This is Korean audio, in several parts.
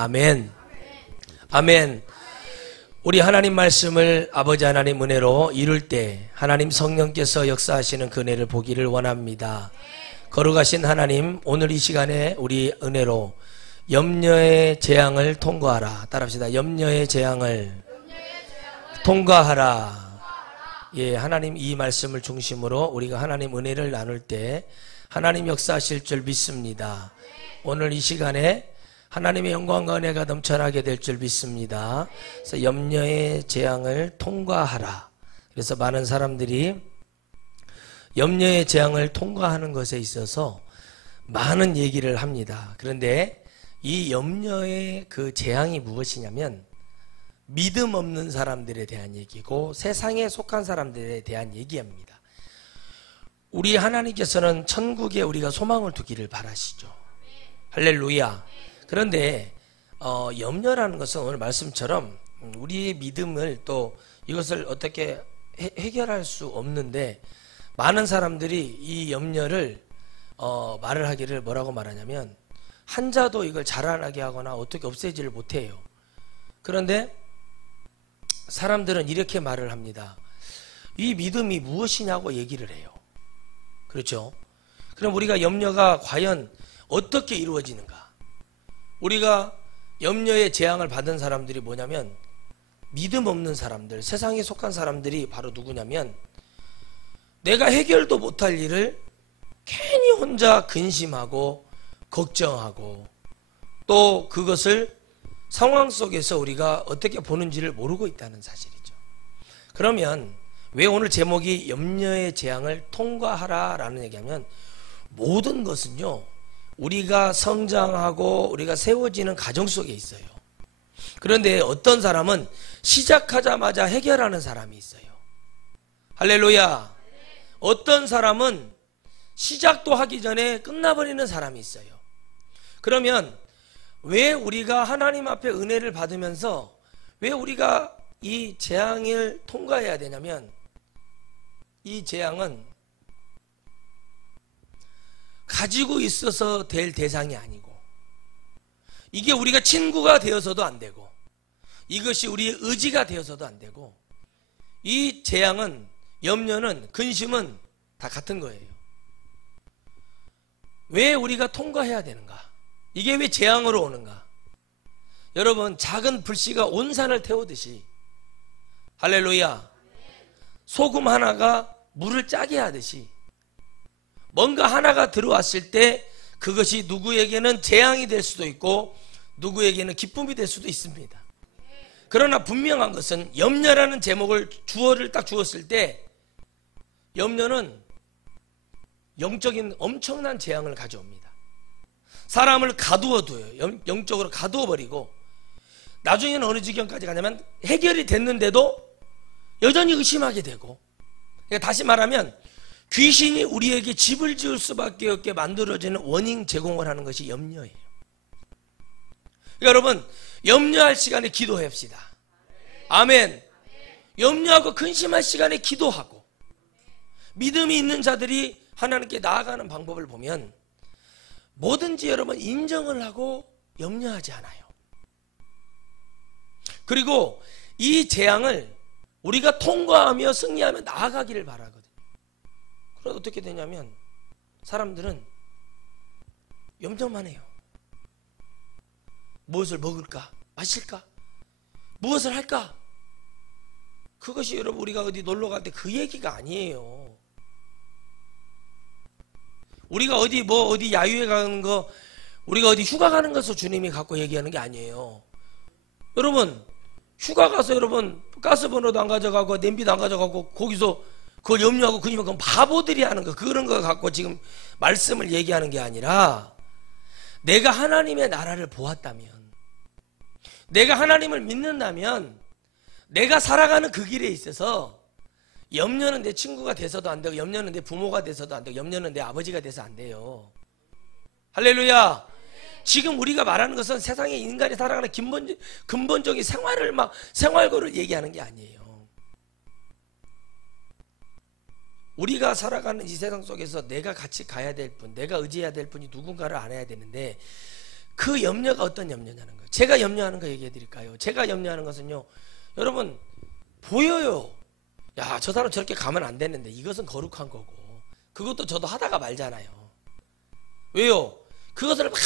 아멘. 아멘. 우리 하나님 말씀을 아버지 하나님 은혜로 이룰 때 하나님 성령께서 역사하시는 그 은혜를 보기를 원합니다. 거룩하신 하나님, 오늘 이 시간에 우리 은혜로 염려의 재앙을 통과하라. 따라합시다. 염려의 재앙을 통과하라. 예, 하나님 이 말씀을 중심으로 우리가 하나님 은혜를 나눌 때 하나님 역사하실 줄 믿습니다. 오늘 이 시간에 하나님의 영광과 은혜가 넘쳐나게 될 줄 믿습니다. 그래서 염려의 재앙을 통과하라. 그래서 많은 사람들이 염려의 재앙을 통과하는 것에 있어서 많은 얘기를 합니다. 그런데 이 염려의 그 재앙이 무엇이냐면 믿음 없는 사람들에 대한 얘기고 세상에 속한 사람들에 대한 얘기입니다. 우리 하나님께서는 천국에 우리가 소망을 두기를 바라시죠. 할렐루야. 그런데 염려라는 것은 오늘 말씀처럼 우리의 믿음을 또 이것을 어떻게 해결할 수 없는데 많은 사람들이 이 염려를 말을 하기를 뭐라고 말하냐면 한자도 이걸 자라나게 하거나 어떻게 없애지를 못해요. 그런데 사람들은 이렇게 말을 합니다. 이 믿음이 무엇이냐고 얘기를 해요. 그렇죠? 그럼 우리가 염려가 과연 어떻게 이루어지는가? 우리가 염려의 재앙을 받은 사람들이 뭐냐면 믿음 없는 사람들, 세상에 속한 사람들이 바로 누구냐면 내가 해결도 못할 일을 괜히 혼자 근심하고 걱정하고 또 그것을 상황 속에서 우리가 어떻게 보는지를 모르고 있다는 사실이죠. 그러면 왜 오늘 제목이 염려의 재앙을 통과하라 라는 얘기하면 모든 것은요 우리가 성장하고 우리가 세워지는 가정 속에 있어요. 그런데 어떤 사람은 시작하자마자 해결하는 사람이 있어요. 할렐루야. 어떤 사람은 시작도 하기 전에 끝나버리는 사람이 있어요. 그러면 왜 우리가 하나님 앞에 은혜를 받으면서 왜 우리가 이 재앙을 통과해야 되냐면 이 재앙은 가지고 있어서 될 대상이 아니고 이게 우리가 친구가 되어서도 안 되고 이것이 우리의 의지가 되어서도 안 되고 이 재앙은 염려는 근심은 다 같은 거예요. 왜 우리가 통과해야 되는가? 이게 왜 재앙으로 오는가? 여러분 작은 불씨가 온 산을 태우듯이 할렐루야 소금 하나가 물을 짜게 하듯이 뭔가 하나가 들어왔을 때 그것이 누구에게는 재앙이 될 수도 있고 누구에게는 기쁨이 될 수도 있습니다. 그러나 분명한 것은 염려라는 제목을 주어를 딱 주었을 때 염려는 영적인 엄청난 재앙을 가져옵니다. 사람을 가두어둬요. 영적으로 가두어버리고 나중에는 어느 지경까지 가냐면 해결이 됐는데도 여전히 의심하게 되고 그러니까 다시 말하면 귀신이 우리에게 집을 지을 수밖에 없게 만들어지는 원인 제공을 하는 것이 염려예요. 그러니까 여러분 염려할 시간에 기도합시다. 아멘. 염려하고 근심할 시간에 기도하고 믿음이 있는 자들이 하나님께 나아가는 방법을 보면 뭐든지 여러분 인정을 하고 염려하지 않아요. 그리고 이 재앙을 우리가 통과하며 승리하며 나아가기를 바라거든요. 그럼 어떻게 되냐면 사람들은 염려만 해요. 무엇을 먹을까? 마실까? 무엇을 할까? 그것이 여러분 우리가 어디 놀러 갈 때 그 얘기가 아니에요. 우리가 어디 야유회 가는 거 우리가 어디 휴가 가는 것을 주님이 갖고 얘기하는 게 아니에요. 여러분 휴가 가서 여러분 가스버너도 안 가져가고 냄비도 안 가져가고 거기서 그걸 염려하고 그니까 그건 바보들이 하는 거 그런 거 갖고 지금 말씀을 얘기하는 게 아니라 내가 하나님의 나라를 보았다면 내가 하나님을 믿는다면 내가 살아가는 그 길에 있어서 염려는 내 친구가 돼서도 안 되고 염려는 내 부모가 돼서도 안 되고 염려는 내 아버지가 돼서 안 돼요. 할렐루야. 지금 우리가 말하는 것은 세상에 인간이 살아가는 근본적인 생활고를 얘기하는 게 아니에요. 우리가 살아가는 이 세상 속에서 내가 같이 가야 될 분, 내가 의지해야 될 분이 누군가를 알아야 되는데 그 염려가 어떤 염려냐는 거예요. 제가 염려하는 거 얘기해 드릴까요? 제가 염려하는 것은요, 여러분 보여요. 야, 저 사람 저렇게 가면 안 되는데 이것은 거룩한 거고, 그것도 저도 하다가 말잖아요. 왜요? 그것을 막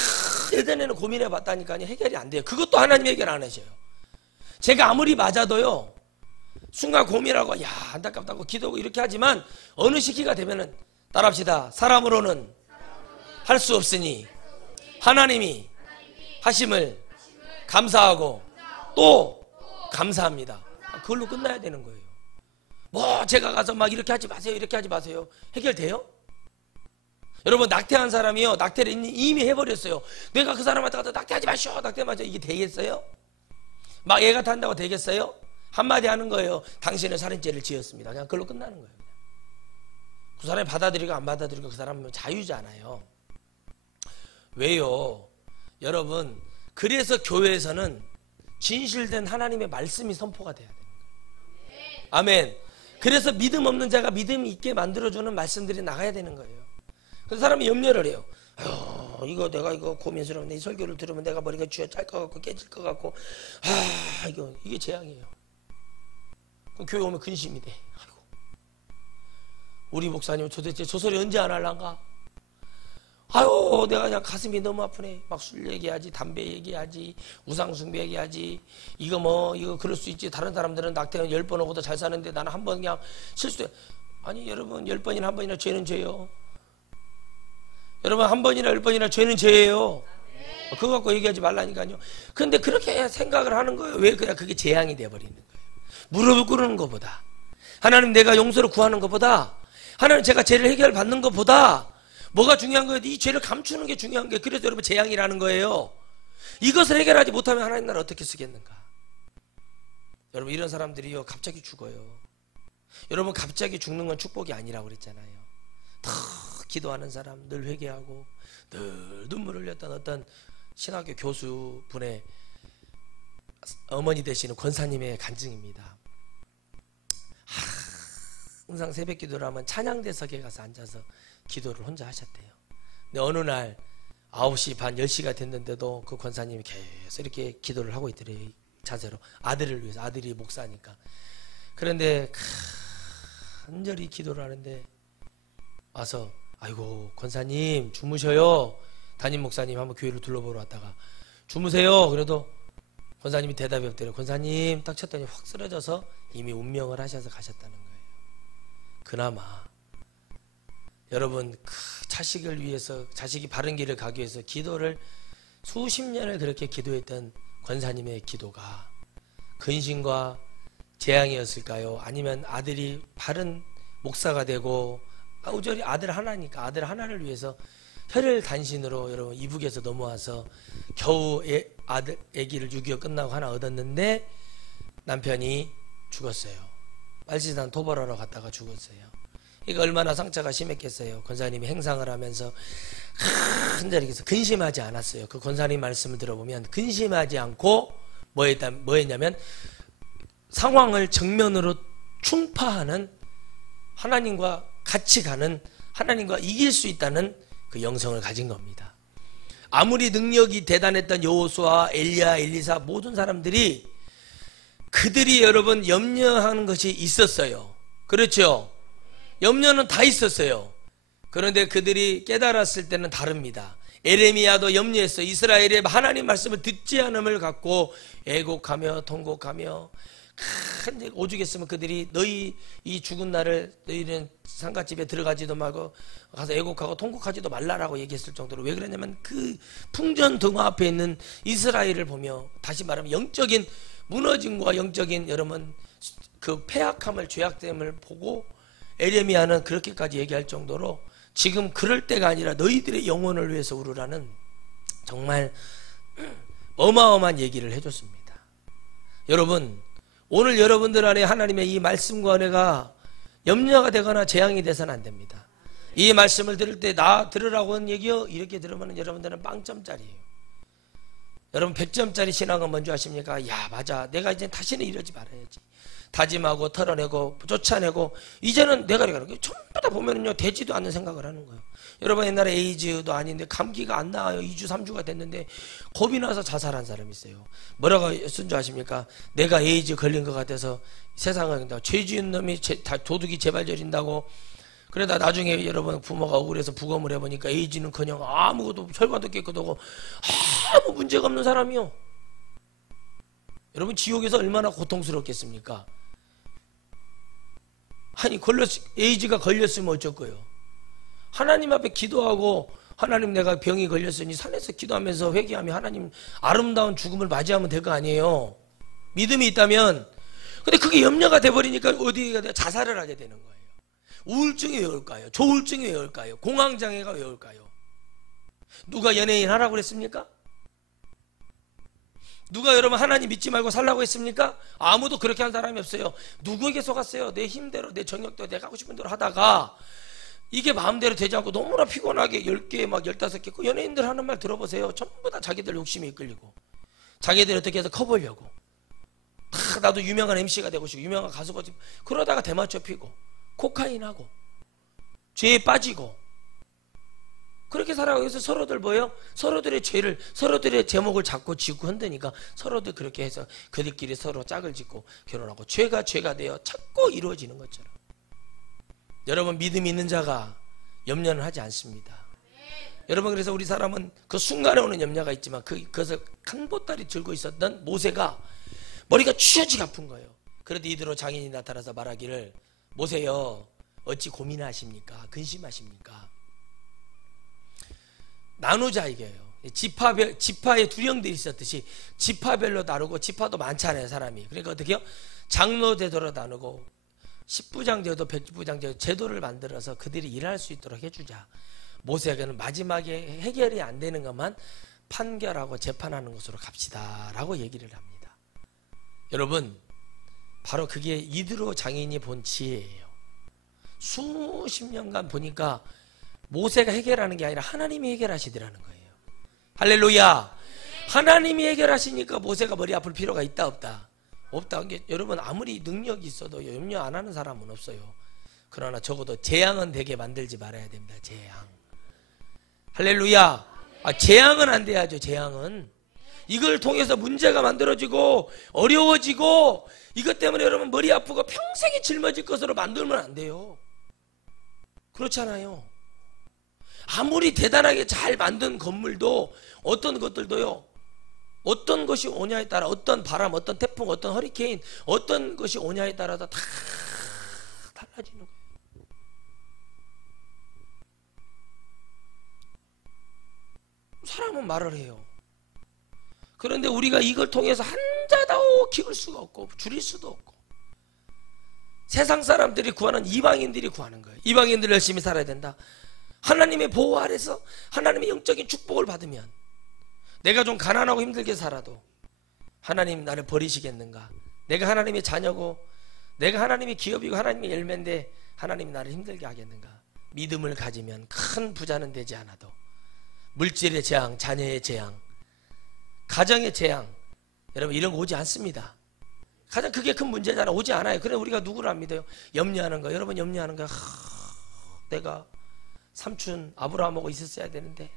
예전에는 고민해 봤다니까요. 해결이 안 돼요. 그것도 하나님 해결 안 하셔요. 제가 아무리 맞아도요, 순간 고민하고 야 안타깝다고 기도하고 이렇게 하지만 어느 시기가 되면은 따라합시다. 사람으로는 할 수 없으니 하나님이 하심을 감사하고 또 감사합니다. 그걸로 끝나야 되는 거예요. 뭐 제가 가서 막 이렇게 하지 마세요, 이렇게 하지 마세요. 해결돼요? 여러분, 낙태한 사람이요, 낙태를 이미 해버렸어요. 내가 그 사람한테 가서 낙태하지 마시오, 낙태 마시오. 이게 되겠어요? 막 애가 탄다고 되겠어요? 한마디 하는 거예요. 당신은 살인죄를 지었습니다. 그냥 그걸로 끝나는 거예요. 그 사람이 받아들이고 안 받아들이고 그 사람은 자유잖아요. 왜요? 여러분, 그래서 교회에서는 진실된 하나님의 말씀이 선포가 돼야 돼요. 아멘. 그래서 믿음 없는 자가 믿음 있게 만들어주는 말씀들이 나가야 되는 거예요. 그래서 사람이 염려를 해요. 아유, 이거 내가 이거 고민스러운데 이 설교를 들으면 내가 머리가 쥐어 짤 것 같고 깨질 것 같고, 이게 재앙이에요. 그럼 교회 오면 근심이 돼. 아이고, 우리 목사님 도대체 저 소리 언제 안 할란가? 아유, 내가 그냥 가슴이 너무 아프네. 막 술 얘기하지, 담배 얘기하지, 우상숭배 얘기하지. 이거 그럴 수 있지. 다른 사람들은 낙태는 10번 오고도 잘 사는데 나는 한 번 그냥 실수해. 아니, 여러분, 10번이나 한 번이나 죄는 죄요. 여러분, 한 번이나 10번이나 죄는 죄예요. 그거 갖고 얘기하지 말라니까요. 근데 그렇게 생각을 하는 거예요. 왜? 그냥 그게 재앙이 돼버리는 거예요. 무릎을 꿇는 것보다, 하나님 내가 용서를 구하는 것보다, 하나님 제가 죄를 해결받는 것보다 뭐가 중요한 거예요? 이 죄를 감추는 게 중요한 거예요. 그래서 여러분 재앙이라는 거예요. 이것을 해결하지 못하면 하나님 나라 어떻게 쓰겠는가? 여러분, 이런 사람들이요, 갑자기 죽어요. 여러분, 갑자기 죽는 건 축복이 아니라고 그랬잖아요. 더 기도하는 사람, 늘 회개하고 늘 눈물을 흘렸던 어떤 신학교 교수분의 어머니 되시는 권사님의 간증입니다. 항상 새벽 기도를 하면 찬양대석에 가서 앉아서 기도를 혼자 하셨대요. 근데 어느 날 9시 반 10시가 됐는데도 그 권사님이 계속 이렇게 기도를 하고 있더래요. 자세로 아들을 위해서. 아들이 목사니까. 그런데 간절히 기도를 하는데 와서, 아이고 권사님 주무셔요. 담임 목사님 한번 교회를 둘러보러 왔다가 주무세요. 그래도 권사님이 대답이 없더래요. 권사님 딱 쳤더니 확 쓰러져서 이미 운명을 하셔서 가셨다는 거예요. 그나마 여러분, 그 자식을 위해서, 자식이 바른 길을 가기 위해서 기도를 수십 년을 그렇게 기도했던 권사님의 기도가 근심과 재앙이었을까요? 아니면 아들이 바른 목사가 되고, 우절이 아들 하나니까 아들 하나를 위해서 혈혈 단신으로 여러분 이북에서 넘어와서 겨우 아기를 6.25 끝나고 하나 얻었는데 남편이 죽었어요. 말지산 토벌하러 갔다가 죽었어요. 이거 얼마나 상처가 심했겠어요. 권사님이 행상을 하면서 한자리에서 근심하지 않았어요. 그 권사님 말씀을 들어보면 근심하지 않고 뭐 했냐면 상황을 정면으로 충파하는, 하나님과 같이 가는, 하나님과 이길 수 있다는 그 영성을 가진 겁니다. 아무리 능력이 대단했던 여호수아, 엘리야, 엘리사 모든 사람들이 그들이 여러분 염려하는 것이 있었어요. 그렇죠? 염려는 다 있었어요. 그런데 그들이 깨달았을 때는 다릅니다. 에레미야도 염려했어요. 이스라엘의 하나님 말씀을 듣지 않음을 갖고 애곡하며 통곡하며 오죽했으면 그들이 너희 이 죽은 날을 너희는 상갓집에 들어가지도 말고 가서 애곡하고 통곡하지도 말라라고 얘기했을 정도로. 왜 그러냐면 그 풍전등화 앞에 있는 이스라엘을 보며, 다시 말하면 영적인 무너짐과 영적인 여러분 그 패악함을, 죄악됨을 보고 에레미야는 그렇게까지 얘기할 정도로 지금 그럴 때가 아니라 너희들의 영혼을 위해서 울으라는 정말 어마어마한 얘기를 해줬습니다. 여러분, 오늘 여러분들 안에 하나님의 이 말씀과 은혜가 염려가 되거나 재앙이 돼서는 안 됩니다. 이 말씀을 들을 때 나 들으라고 하는 얘기요, 이렇게 들으면 여러분들은 빵점짜리예요. 여러분 100점짜리 신앙은 뭔지 아십니까? 야 맞아, 내가 이제 다시는 이러지 말아야지. 다짐하고 털어내고 쫓아내고 이제는 내가 이러는 거예요. 전부 다 보면은요 되지도 않는 생각을 하는 거예요. 여러분 옛날에 에이즈도 아닌데 감기가 안 나와요. 2주 3주가 됐는데 겁이 나서 자살한 사람이 있어요. 뭐라고 쓴 줄 아십니까? 내가 에이즈 걸린 것 같아서 세상을 죄 지은 놈이 도둑이 재발 저린다고. 그러다 나중에 여러분 부모가 억울해서 부검을 해보니까 에이즈는커녕 아무것도 혈관도 깨끗하고 아무 문제가 없는 사람이요. 여러분 지옥에서 얼마나 고통스럽겠습니까? 아니 에이즈가 걸렸으면 어쩔 거예요. 하나님 앞에 기도하고 하나님 내가 병이 걸렸으니 산에서 기도하면서 회개하며 하나님 아름다운 죽음을 맞이하면 될 거 아니에요. 믿음이 있다면. 근데 그게 염려가 돼버리니까 어디가 돼? 자살을 하게 되는 거예요. 우울증이 왜 올까요? 조울증이 왜 올까요? 공황장애가 왜 올까요? 누가 연예인 하라고 그랬습니까? 누가 여러분 하나님 믿지 말고 살라고 했습니까? 아무도 그렇게 한 사람이 없어요. 누구에게 속았어요? 내 힘대로 내 정욕대로 내가 하고 싶은 대로 하다가 이게 마음대로 되지 않고 너무나 피곤하게 10개 막 15개 그 연예인들 하는 말 들어보세요. 전부 다 자기들 욕심에 이끌리고 자기들 어떻게 해서 커보려고 다 나도 유명한 MC가 되고 싶고 유명한 가수가 되고 그러다가 대마초 피고 코카인하고 죄에 빠지고 그렇게 살아가고 해서 서로들 뭐예요? 서로들의 죄를 서로들의 제목을 잡고 지고 흔드니까 서로들 그렇게 해서 그들끼리 서로 짝을 짓고 결혼하고 죄가 되어 자꾸 이루어지는 것처럼 여러분 믿음이 있는 자가 염려는 하지 않습니다. 여러분 그래서 우리 사람은 그 순간에 오는 염려가 있지만 그것을 한 보따리 들고 있었던 모세가 머리가 쥐어지게 아픈 거예요. 그래도 이대로 장인이 나타나서 말하기를 모세여 어찌 고민하십니까? 근심하십니까? 나누자 이게요. 지파에 두 형들이 있었듯이 지파별로 나누고 지파도 많잖아요 사람이. 그러니까 어떻게 해요? 장로 제도로 나누고 10부장 제도 100부장 제도 제도를 만들어서 그들이 일할 수 있도록 해주자. 모세에게는 마지막에 해결이 안 되는 것만 판결하고 재판하는 것으로 갑시다 라고 얘기를 합니다. 여러분 바로 그게 이드로 장인이 본 지혜예요. 수십 년간 보니까 모세가 해결하는 게 아니라 하나님이 해결하시더라는 거예요. 할렐루야. 하나님이 해결하시니까 모세가 머리 아플 필요가 있다 없다? 없다. 여러분 아무리 능력이 있어도 염려 안 하는 사람은 없어요. 그러나 적어도 재앙은 되게 만들지 말아야 됩니다. 재앙. 할렐루야. 재앙은 안 돼야죠. 재앙은 이걸 통해서 문제가 만들어지고 어려워지고 이것 때문에 여러분 머리 아프고 평생이 짊어질 것으로 만들면 안 돼요. 그렇잖아요. 아무리 대단하게 잘 만든 건물도 어떤 것들도요 어떤 것이 오냐에 따라 어떤 바람 어떤 태풍 어떤 허리케인 어떤 것이 오냐에 따라서 다 달라지는 거예요. 사람은 말을 해요. 그런데 우리가 이걸 통해서 한자도 키울 수가 없고 줄일 수도 없고 세상 사람들이 구하는 이방인들이 구하는 거예요. 이방인들 열심히 살아야 된다. 하나님의 보호 아래서 하나님의 영적인 축복을 받으면 내가 좀 가난하고 힘들게 살아도 하나님 나를 버리시겠는가? 내가 하나님의 자녀고 내가 하나님의 기업이고 하나님의 열매인데 하나님이 나를 힘들게 하겠는가? 믿음을 가지면 큰 부자는 되지 않아도 물질의 재앙, 자녀의 재앙, 가정의 재앙 여러분 이런 거 오지 않습니다. 가장 그게 큰 문제잖아. 오지 않아요. 그래 우리가 누구를 안 믿어요? 염려하는 거. 여러분 염려하는 거. 내가 삼촌 아브라함하고 있었어야 되는데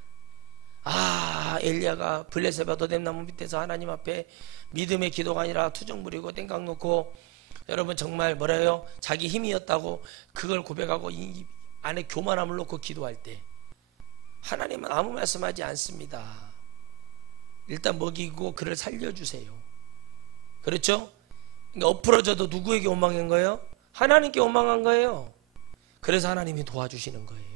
엘리야가 블레셋바 도뎀나무 밑에서 하나님 앞에 믿음의 기도가 아니라 투정 부리고 땡깡 놓고 여러분 정말 뭐래요? 자기 힘이었다고 그걸 고백하고 이 안에 교만함을 놓고 기도할 때 하나님은 아무 말씀하지 않습니다. 일단 먹이고 그를 살려주세요. 그렇죠? 그러니까 엎으러져도 누구에게 원망한 거예요? 하나님께 원망한 거예요. 그래서 하나님이 도와주시는 거예요.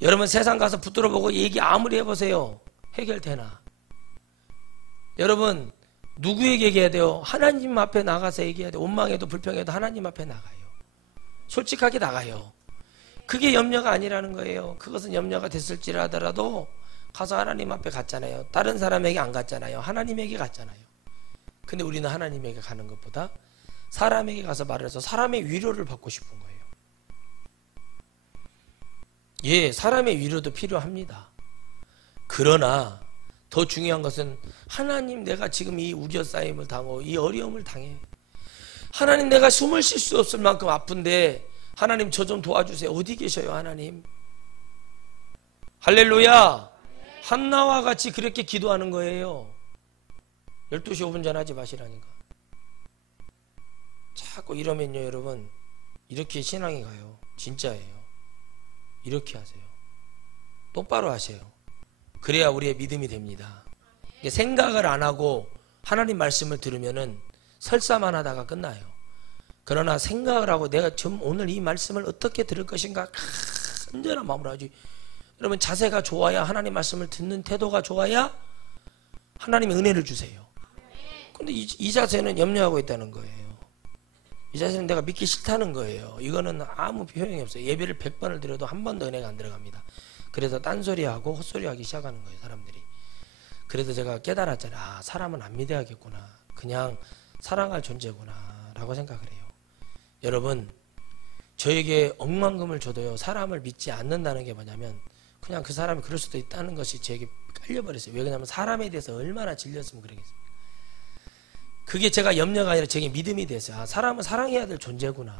여러분 세상 가서 붙들어 보고 얘기 아무리 해보세요. 해결되나? 여러분 누구에게 얘기해야 돼요? 하나님 앞에 나가서 얘기해야 돼요. 원망해도 불평해도 하나님 앞에 나가요. 솔직하게 나가요. 그게 염려가 아니라는 거예요. 그것은 염려가 됐을지라도 가서 하나님 앞에 갔잖아요. 다른 사람에게 안 갔잖아요. 하나님에게 갔잖아요. 근데 우리는 하나님에게 가는 것보다 사람에게 가서 말을 해서 사람의 위로를 받고 싶은 거예요. 예, 사람의 위로도 필요합니다. 그러나 더 중요한 것은 하나님 내가 지금 이 우겨싸임을 당하고 이 어려움을 당해 하나님, 내가 숨을 쉴 수 없을 만큼 아픈데 하나님 저 좀 도와주세요. 어디 계셔요 하나님? 할렐루야. 한나와 같이 그렇게 기도하는 거예요. 12시 5분 전 하지 마시라니까. 자꾸 이러면요 여러분, 이렇게 신앙이 가요. 진짜예요. 이렇게 하세요. 똑바로 하세요. 그래야 우리의 믿음이 됩니다. 생각을 안 하고 하나님 말씀을 들으면은 설사만 하다가 끝나요. 그러나 생각을 하고 내가 오늘 이 말씀을 어떻게 들을 것인가 간절한 마음으로 하지. 여러분, 자세가 좋아야, 하나님 말씀을 듣는 태도가 좋아야 하나님의 은혜를 주세요. 근데 이 자세는 염려하고 있다는 거예요. 이 자세는 내가 믿기 싫다는 거예요. 이거는 아무 효용이 없어요. 예배를 100번을 드려도 한 번도 은혜가 안 들어갑니다. 그래서 딴소리하고 헛소리하기 시작하는 거예요, 사람들이. 그래서 제가 깨달았잖아요. 아, 사람은 안 믿어야겠구나. 그냥 사랑할 존재구나 라고 생각을 해요. 여러분, 저에게 억만금을 줘도요, 사람을 믿지 않는다는 게 뭐냐면 그냥 그 사람이 그럴 수도 있다는 것이 저에게 깔려버렸어요. 왜 그러냐면 사람에 대해서 얼마나 질렸으면 그러겠습니까? 그게 제가 염려가 아니라 제게 믿음이 됐어요. 아, 사람은 사랑해야 될 존재구나.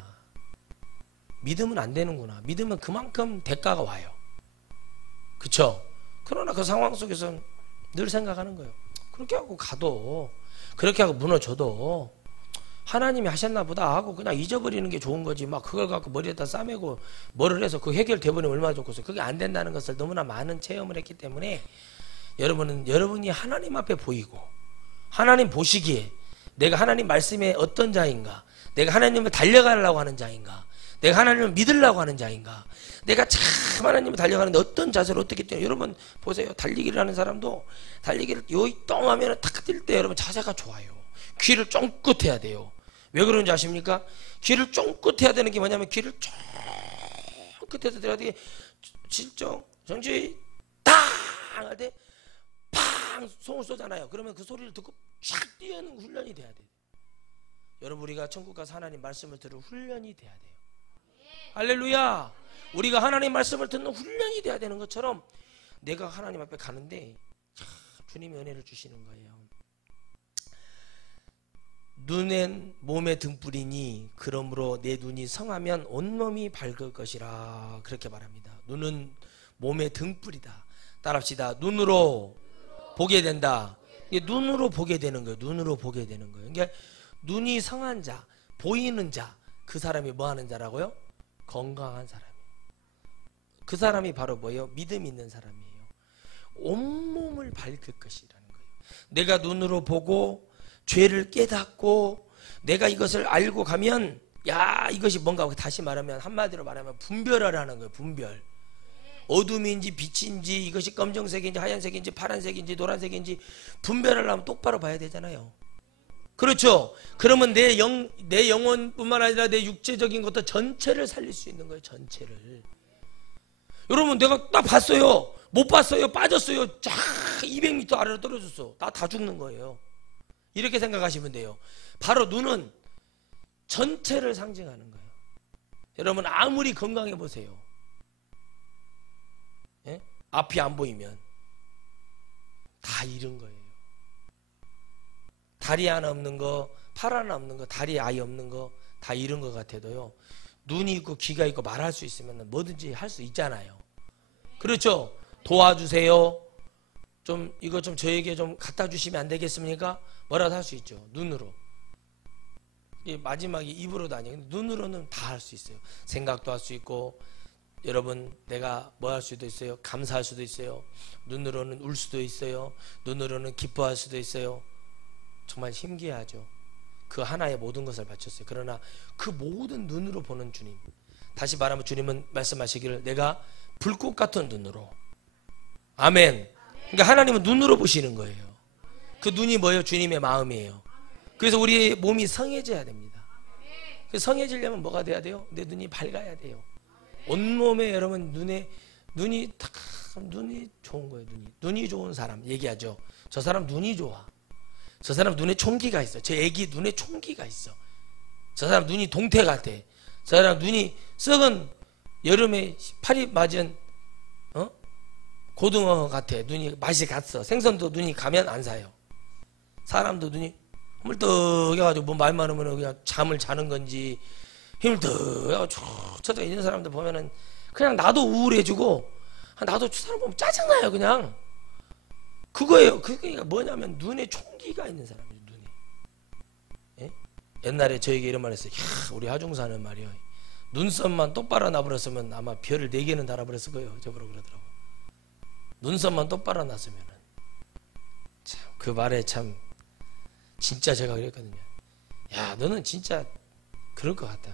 믿으면 안 되는구나. 믿으면 그만큼 대가가 와요. 그쵸? 그러나 그 상황 속에서 늘 생각하는 거예요. 그렇게 하고 가도, 그렇게 하고 무너져도 하나님이 하셨나 보다 하고 그냥 잊어버리는 게 좋은 거지. 막 그걸 갖고 머리에다 싸매고 뭐를 해서 그 해결돼버리면 얼마나 좋겠어요. 그게 안 된다는 것을 너무나 많은 체험을 했기 때문에 여러분이 하나님 앞에 보이고 하나님 보시기에 내가 하나님 말씀에 어떤 자인가, 내가 하나님을 달려가려고 하는 자인가, 내가 하나님을 믿으려고 하는 자인가, 내가 참 하나님을 달려가는데 어떤 자세로 어떻게 뛰어. 여러분 보세요. 달리기를 하는 사람도 달리기를 요이 똥 하면 탁 뛸 때 여러분 자세가 좋아요. 귀를 쫑긋해야 돼요. 왜 그런지 아십니까? 귀를 쫑긋해야 되는 게 뭐냐면 귀를 쫑긋해서 들어야 돼. 진정 정지 탕 할 때 팡 송을 쏘잖아요. 그러면 그 소리를 듣고 쫙 뛰어는 훈련이 돼야 돼요. 여러분, 우리가 천국 가서 하나님 말씀을 들을 훈련이 돼야 돼요. 할렐루야. 우리가 하나님 말씀을 듣는 훈련이 돼야 되는 것처럼 내가 하나님 앞에 가는데 주님이 은혜를 주시는 거예요. 눈엔 몸의 등불이니 그러므로 내 눈이 성하면 온몸이 밝을 것이라. 그렇게 말합니다. 눈은 몸의 등불이다. 따라합시다. 눈으로 보게 된다. 눈으로 보게 되는 거예요. 눈으로 보게 되는 거예요. 그러니까 눈이 성한 자, 보이는 자, 그 사람이 뭐 하는 자라고요? 건강한 사람이에요. 그 사람이 바로 뭐예요? 믿음 있는 사람이에요. 온몸을 밝을 것이라는 거예요. 내가 눈으로 보고 죄를 깨닫고 내가 이것을 알고 가면, 야, 이것이 뭔가, 다시 말하면 한마디로 말하면 분별하라는 거예요. 분별. 어둠인지 빛인지, 이것이 검정색인지 하얀색인지 파란색인지 노란색인지 분별하려면 똑바로 봐야 되잖아요. 그렇죠? 그러면 내 영혼뿐만 아니라 내 육체적인 것도 전체를 살릴 수 있는 거예요. 전체를. 여러분, 내가 딱 봤어요. 못 봤어요. 빠졌어요. 쫙 200m 아래로 떨어졌어. 나 다 죽는 거예요. 이렇게 생각하시면 돼요. 바로 눈은 전체를 상징하는 거예요. 여러분, 아무리 건강해 보세요. 예? 앞이 안 보이면 다 잃은 거예요. 다리 하나 없는 거, 팔 하나 없는 거, 다리 아예 없는 거 다 잃은 것 같아도요, 눈이 있고 귀가 있고 말할 수 있으면 뭐든지 할 수 있잖아요. 그렇죠? 도와주세요. 좀 이거 좀 저에게 좀 갖다 주시면 안 되겠습니까? 뭐라도 할 수 있죠. 눈으로. 마지막에 입으로도 아니에요. 눈으로는 다 할 수 있어요. 생각도 할 수 있고, 여러분, 내가 뭐 할 수도 있어요. 감사할 수도 있어요. 눈으로는 울 수도 있어요. 눈으로는 기뻐할 수도 있어요. 정말 신기하죠. 그 하나에 모든 것을 바쳤어요. 그러나 그 모든 눈으로 보는 주님, 다시 말하면 주님은 말씀하시기를 내가 불꽃 같은 눈으로. 아멘. 그러니까 하나님은 눈으로 보시는 거예요. 그 눈이 뭐예요? 주님의 마음이에요. 그래서 우리의 몸이 성해져야 됩니다. 성해지려면 뭐가 돼야 돼요? 내 눈이 밝아야 돼요. 온몸에 여러분 눈이 좋은 거예요. 눈이 좋은 사람 얘기하죠. 저 사람 눈이 좋아. 저 사람 눈에 총기가 있어. 저 애기 눈에 총기가 있어. 저 사람 눈이 동태 같아. 저 사람 눈이 썩은 여름에 파리 맞은 고등어 같아. 눈이 맛이 갔어. 생선도 눈이 가면 안 사요. 사람도 눈이 흐물떡 해가지고 뭐 말 많으면 그냥 잠을 자는 건지 흐물떡 해가지고 저쪽에 있는 사람들 보면은 그냥 나도 우울해지고 나도 저 사람 보면 짜증나요. 그냥 그거예요. 그게 뭐냐면 눈에 총기가 있는 사람이에요. 눈에. 예? 옛날에 저에게 이런 말 했어요. 우리 하중사는 말이요, 눈썹만 똑바로 나버렸으면 아마 별을 4개는 달아버렸을 거예요. 저보러 그러더라고. 눈썹만 똑바로 났으면은. 참, 그 말에 참 진짜 제가 그랬거든요. 야, 너는 진짜 그럴 것 같다.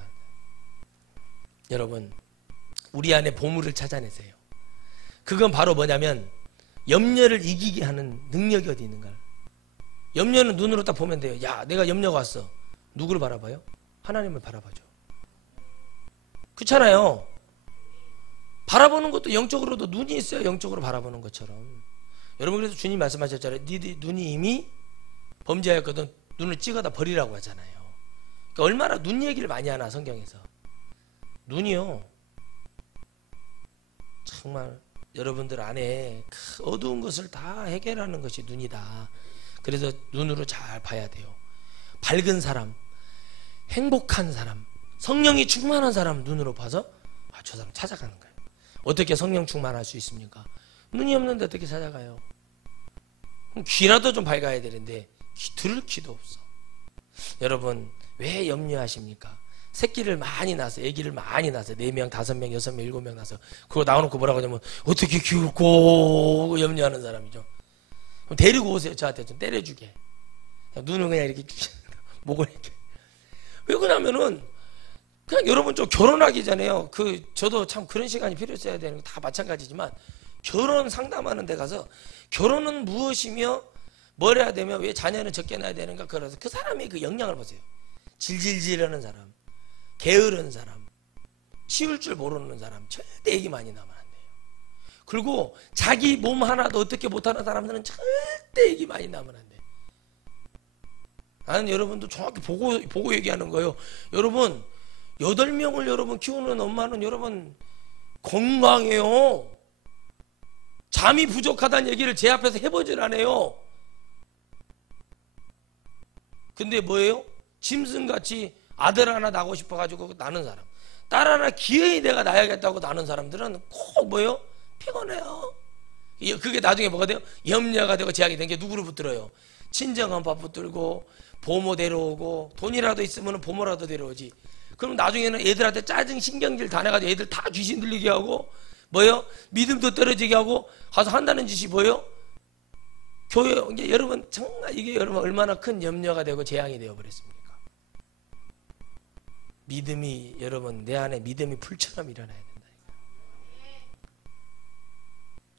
여러분, 우리 안에 보물을 찾아내세요. 그건 바로 뭐냐면 염려를 이기게 하는 능력이 어디 있는가. 염려는 눈으로 딱 보면 돼요. 야, 내가 염려가 왔어. 누구를 바라봐요? 하나님을 바라봐죠. 그렇잖아요. 바라보는 것도 영적으로도 눈이 있어요. 영적으로 바라보는 것처럼. 여러분, 그래서 주님 말씀하셨잖아요. 네 눈이 이미 범죄하였거든 눈을 찍어다 버리라고 하잖아요. 그러니까 얼마나 눈 얘기를 많이 하나 성경에서. 눈이요, 정말 여러분들 안에 어두운 것을 다 해결하는 것이 눈이다. 그래서 눈으로 잘 봐야 돼요. 밝은 사람, 행복한 사람, 성령이 충만한 사람 눈으로 봐서 저 사람 찾아가는 거예요. 어떻게 성령 충만할 수 있습니까? 눈이 없는데 어떻게 찾아가요? 귀라도 좀 밝아야 되는데 들을 귀도 없어. 여러분, 왜 염려하십니까? 새끼를 많이 낳아서, 애기를 많이 낳아서 4명, 5명, 6명, 7명 낳아서 그거 나와놓고 뭐라고 하냐면 어떻게 키울고 염려하는 사람이죠. 그럼 데리고 오세요. 저한테 좀 때려주게. 눈을 그냥 이렇게 목을 이렇게. 왜 그러냐면은 그냥 여러분 좀 결혼하기 전에요. 저도 참 그런 시간이 필요했어야 되는 거 다 마찬가지지만 결혼 상담하는 데 가서 결혼은 무엇이며 뭘 해야 되며 왜 자녀는 적게 낳아야 되는가. 그래서 그 사람의 그 역량을 보세요. 질질질하는 사람, 게으른 사람, 치울 줄 모르는 사람 절대 얘기 많이 나면 안 돼요. 그리고 자기 몸 하나도 어떻게 못하는 사람들은 절대 얘기 많이 나면 안 돼요. 나는 여러분도 정확히 보고 얘기하는 거예요. 여러분 8명을 여러분 키우는 엄마는 여러분 건강해요. 잠이 부족하다는 얘기를 제 앞에서 해보질 않아요. 근데 뭐예요? 짐승같이 아들 하나 낳고 싶어가지고 낳는 사람, 딸 하나 기어이 내가 낳아야겠다고 낳는 사람들은 꼭 뭐예요? 피곤해요. 그게 나중에 뭐가 돼요? 염려가 되고 제약이 된 게 누구를 붙들어요? 친정엄마 붙들고 보모 데려오고 돈이라도 있으면 보모라도 데려오지. 그럼 나중에는 애들한테 짜증 신경질 다 내가지고 애들 다 귀신 들리게 하고 뭐예요? 믿음도 떨어지게 하고 가서 한다는 짓이 뭐예요? 교회. 이게 여러분 정말 이게 여러분 얼마나 큰 염려가 되고 재앙이 되어 버렸습니까? 믿음이 여러분 내 안에 믿음이 불처럼 일어나야 된다니까.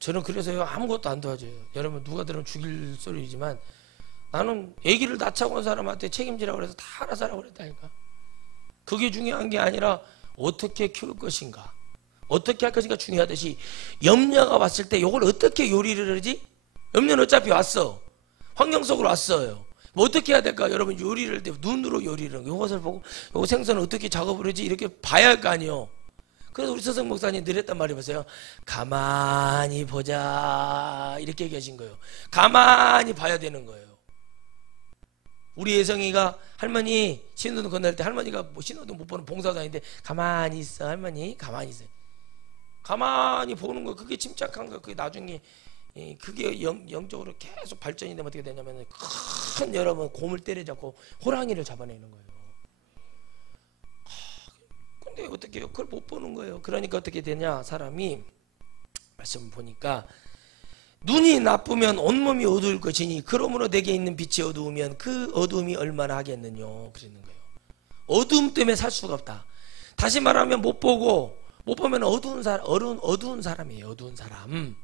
저는 그래서요 아무것도 안 도와줘요. 여러분 누가 들으면 죽일 소리지만 나는 아기를 낳자고 온 사람한테 책임지라고 그래서 다 알아서 하라고 그랬다니까. 그게 중요한 게 아니라 어떻게 키울 것인가, 어떻게 할 것인가 중요하듯이 염려가 왔을 때 이걸 어떻게 요리를 하지? 염려는 어차피 왔어. 환경 속으로 왔어요. 뭐 어떻게 해야 될까? 여러분 요리를 할 때 눈으로 요리를 이것을 보고 요 생선을 어떻게 작업을 하지? 이렇게 봐야 할 거 아니에요. 그래서 우리 서성 목사님 늘 했단 말이 보세요. 가만히 보자 이렇게 얘기하신 거예요. 가만히 봐야 되는 거예요. 우리 예성이가 할머니 신호등 건널 때 할머니가 뭐 신호등 못 보는 봉사단인데 가만히 있어 할머니 가만히 있어. 가만히 보는 거 그게 침착한 거. 그게 나중에 그게 영적으로 계속 발전이 되면 어떻게 되냐면 큰 여러분 곰을 때려잡고 호랑이를 잡아내는 거예요. 근데 어떻게 그걸 못 보는 거예요. 그러니까 어떻게 되냐, 사람이 말씀 보니까 눈이 나쁘면 온몸이 어두울 것이니 그러므로 내게 있는 빛이 어두우면 그 어두움이 얼마나 하겠느냐 그러는 거예요. 어두움 때문에 살 수가 없다. 다시 말하면 못 보면 어두운 사람이에요. 어두운 사람.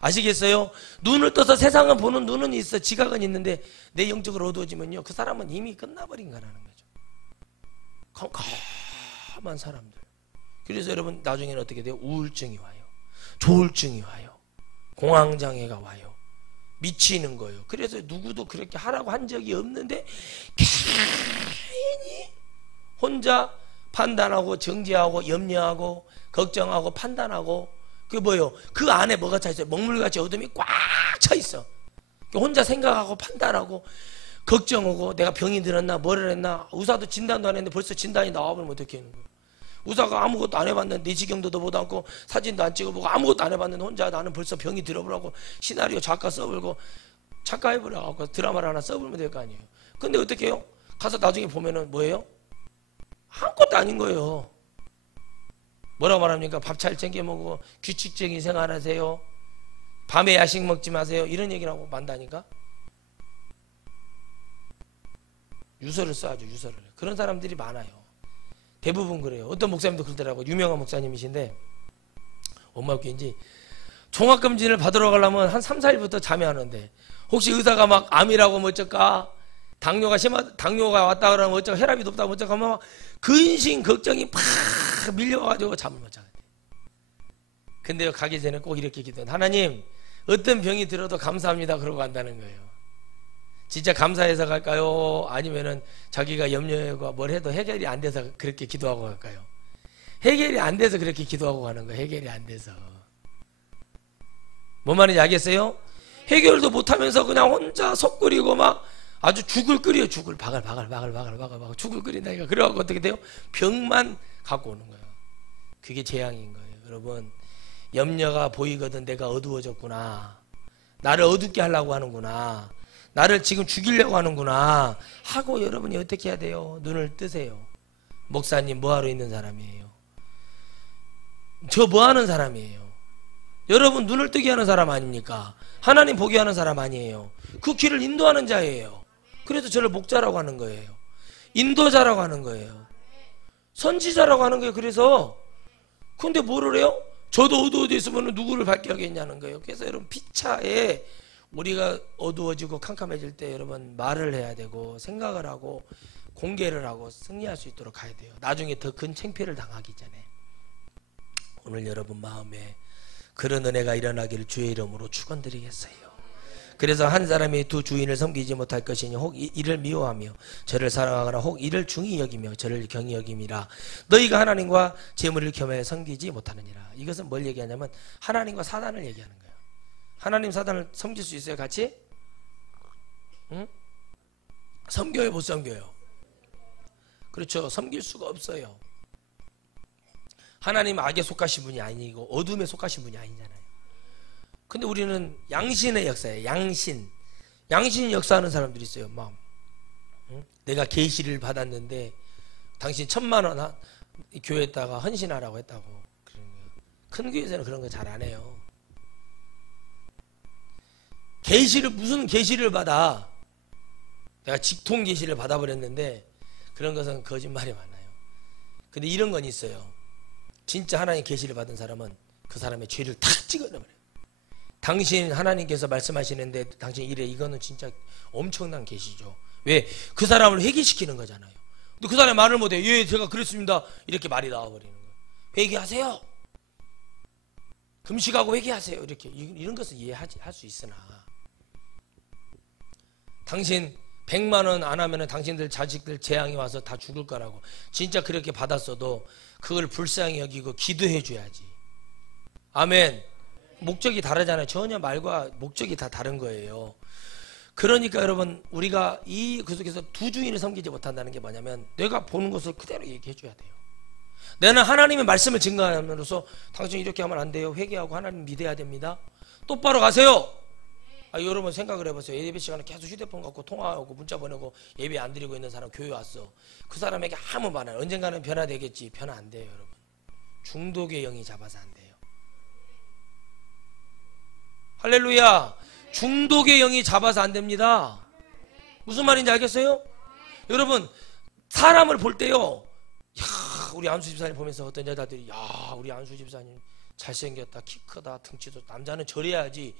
아시겠어요? 눈을 떠서 세상을 보는 눈은 있어, 지각은 있는데 내 영적으로 어두워지면요 그 사람은 이미 끝나버린 거라는 거죠. 컴컴한 사람들. 그래서 여러분 나중에는 어떻게 돼요? 우울증이 와요. 조울증이 와요. 공황장애가 와요. 미치는 거예요. 그래서 누구도 그렇게 하라고 한 적이 없는데 괜히 혼자 판단하고 정죄하고 염려하고 걱정하고 판단하고 그게 뭐예요? 그 안에 뭐가 차 있어요? 먹물같이 어둠이 꽉 차 있어. 혼자 생각하고 판단하고 걱정하고 내가 병이 들었나 뭐를 했나. 의사도 진단도 안 했는데 벌써 진단이 나와버리면 어떻게 하는 거예요? 의사가 아무것도 안 해봤는데 내시경도 보도 않고 사진도 안 찍어보고 아무것도 안 해봤는데 혼자 나는 벌써 병이 들어버리고 시나리오 작가 써버리고 작가 해버려갖고 드라마를 하나 써버리면 될 거 아니에요. 근데 어떻게 해요? 가서 나중에 보면은 뭐예요? 아무것도 아닌 거예요. 뭐라고 말합니까? 밥 잘 챙겨 먹고 규칙적인 생활하세요. 밤에 야식 먹지 마세요. 이런 얘기를 하고 만다니까. 유서를 써야죠. 유서를. 그런 사람들이 많아요. 대부분 그래요. 어떤 목사님도 그러더라고요. 유명한 목사님이신데 엄마 교인지 종합검진을 받으러 가려면 한 3, 4일부터 잠이 안 오는데 혹시 의사가 막 암이라고 뭐 어쩔까, 당뇨가 왔다 그러면 어쩔까, 혈압이 높다 뭐 어쩔까 하면 막 근심 걱정이 팍 밀려가지고 잠을 못 자거든요. 근데 가기 전에 꼭 이렇게 기도해요. 하나님, 어떤 병이 들어도 감사합니다 그러고 간다는 거예요. 진짜 감사해서 갈까요? 아니면은 자기가 염려하고 뭘 해도 해결이 안 돼서 그렇게 기도하고 갈까요? 해결이 안 돼서 그렇게 기도하고 가는 거예요. 해결이 안 돼서. 뭔 말인지 알겠어요? 해결도 못하면서 그냥 혼자 속 끓이고 막 아주 죽을 끓여요. 죽을 바글바글 죽을 끓인다니까. 그래갖고 어떻게 돼요? 병만 갖고 오는 거예요. 그게 재앙인 거예요. 여러분, 염려가 보이거든. 내가 어두워졌구나, 나를 어둡게 하려고 하는구나, 나를 지금 죽이려고 하는구나 하고 여러분이 어떻게 해야 돼요? 눈을 뜨세요. 목사님 뭐하러 있는 사람이에요? 저 뭐하는 사람이에요? 여러분 눈을 뜨게 하는 사람 아닙니까? 하나님 보게 하는 사람 아니에요? 그 길을 인도하는 자예요. 그래서 저를 목자라고 하는 거예요. 인도자라고 하는 거예요. 선지자라고 하는 거예요. 그래서 근데 뭐를 해요? 저도 어두워져 있으면 누구를 밝게 하겠냐는 거예요. 그래서 여러분 피차에 우리가 어두워지고 캄캄해질 때 여러분 말을 해야 되고 생각을 하고 공개를 하고 승리할 수 있도록 가야 돼요. 나중에 더 큰 창피를 당하기 전에. 오늘 여러분 마음에 그런 은혜가 일어나기를 주의 이름으로 축원드리겠어요. 그래서 한 사람이 두 주인을 섬기지 못할 것이니 혹 이를 미워하며 저를 사랑하거나 혹 이를 중히 여기며 저를 경히 여김이라. 너희가 하나님과 재물을 겸해 섬기지 못하느니라. 이것은 뭘 얘기하냐면 하나님과 사단을 얘기하는 거예요. 하나님 사단을 섬길 수 있어요? 같이? 응? 섬겨요? 못 섬겨요? 그렇죠. 섬길 수가 없어요. 하나님 악에 속하신 분이 아니고 어둠에 속하신 분이 아니잖아요. 근데 우리는 양신의 역사예요. 양신 역사하는 사람들이 있어요. 막 응? 내가 계시를 받았는데 당신 1,000,000원 교회에다가 헌신하라고 했다고. 큰 교회에서는 그런 거 잘 안 해요. 계시를 무슨 계시를 받아? 내가 직통 계시를 받아버렸는데 그런 것은 거짓말이 많아요. 근데 이런 건 있어요. 진짜 하나님 계시를 받은 사람은 그 사람의 죄를 탁 찍어내버려요. 당신 하나님께서 말씀하시는데 당신 이래. 이거는 진짜 엄청난 계시죠. 왜? 그 사람을 회개시키는 거잖아요. 근데 그 사람이 말을 못해. 예, 제가 그랬습니다. 이렇게 말이 나와버리는 거예요. 회개하세요. 금식하고 회개하세요. 이렇게 이런 것은 이해할 수 있으나 당신 100만 원 안 하면 당신들 자식들 재앙이 와서 다 죽을 거라고 진짜 그렇게 받았어도 그걸 불쌍히 여기고 기도해 줘야지. 아멘. 목적이 다르잖아요. 전혀 말과 목적이 다 다른 거예요. 그러니까 여러분 우리가 그 속에서 두 주인을 섬기지 못한다는 게 뭐냐면 내가 보는 것을 그대로 얘기해 줘야 돼요. 내는 하나님의 말씀을 증거함으로써 당신 이렇게 하면 안 돼요. 회개하고 하나님 믿어야 됩니다. 똑바로 가세요. 여러분 생각을 해보세요. 예배 시간에 계속 휴대폰 갖고 통화하고 문자 보내고 예배 안 드리고 있는 사람 교회 왔어. 그 사람에게 아무 말 안 해요. 언젠가는 변화되겠지. 변화 안 돼요. 여러분 중독의 영이 잡아서 안 돼요. 할렐루야. 중독의 영이 잡아서 안 됩니다. 무슨 말인지 알겠어요? 여러분 사람을 볼 때요, 야, 우리 안수 집사님 보면서 어떤 여자들이 야, 우리 안수 집사님 잘생겼다, 키 크다, 등치도, 남자는 저래야지.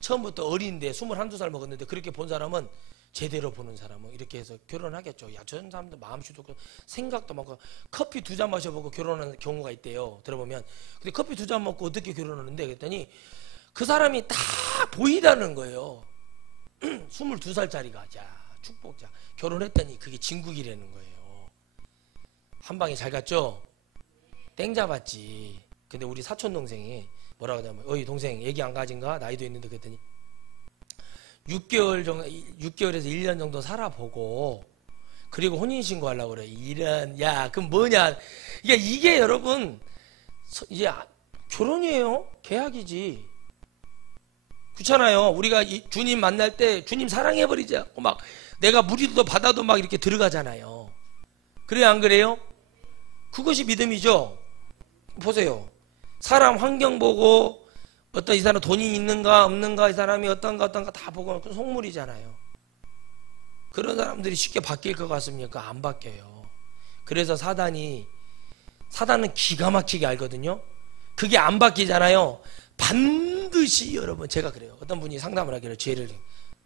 처음부터 어린데 21~22살 먹었는데 그렇게 본 사람은 제대로 보는 사람은 이렇게 해서 결혼하겠죠. 야, 저런 사람들 마음씨도 좋고 생각도 많고 커피 2잔 마셔보고 결혼하는 경우가 있대요. 들어보면. 근데 커피 2잔 먹고 어떻게 결혼하는데 그랬더니 그 사람이 다 보이다는 거예요. 22살짜리가 자 축복자 결혼했더니 그게 진국이라는 거예요. 한 방에 잘 갔죠? 땡 잡았지. 근데 우리 사촌 동생이 뭐라고 하냐면 어이 동생 얘기 안 가진가? 나이도 있는데 그랬더니 6개월 정도, 6개월에서 1년 정도 살아보고, 그리고 혼인신고하려고 그래. 야, 그럼 뭐냐. 이게 여러분, 이제 결혼이에요. 계약이지. 그렇잖아요. 우리가 주님 만날 때 주님 사랑해버리자. 막 내가 무리도 받아도 막 이렇게 들어가잖아요. 그래요, 안 그래요? 그것이 믿음이죠. 보세요. 사람 환경 보고 어떤 이 사람 돈이 있는가 없는가, 이 사람이 어떤가 다 보고 그 속물이잖아요. 그런 사람들이 쉽게 바뀔 것 같습니까? 안 바뀌어요. 그래서 사단은 기가 막히게 알거든요. 그게 안 바뀌잖아요. 반드시 여러분, 제가 그래요. 어떤 분이 상담을 하길래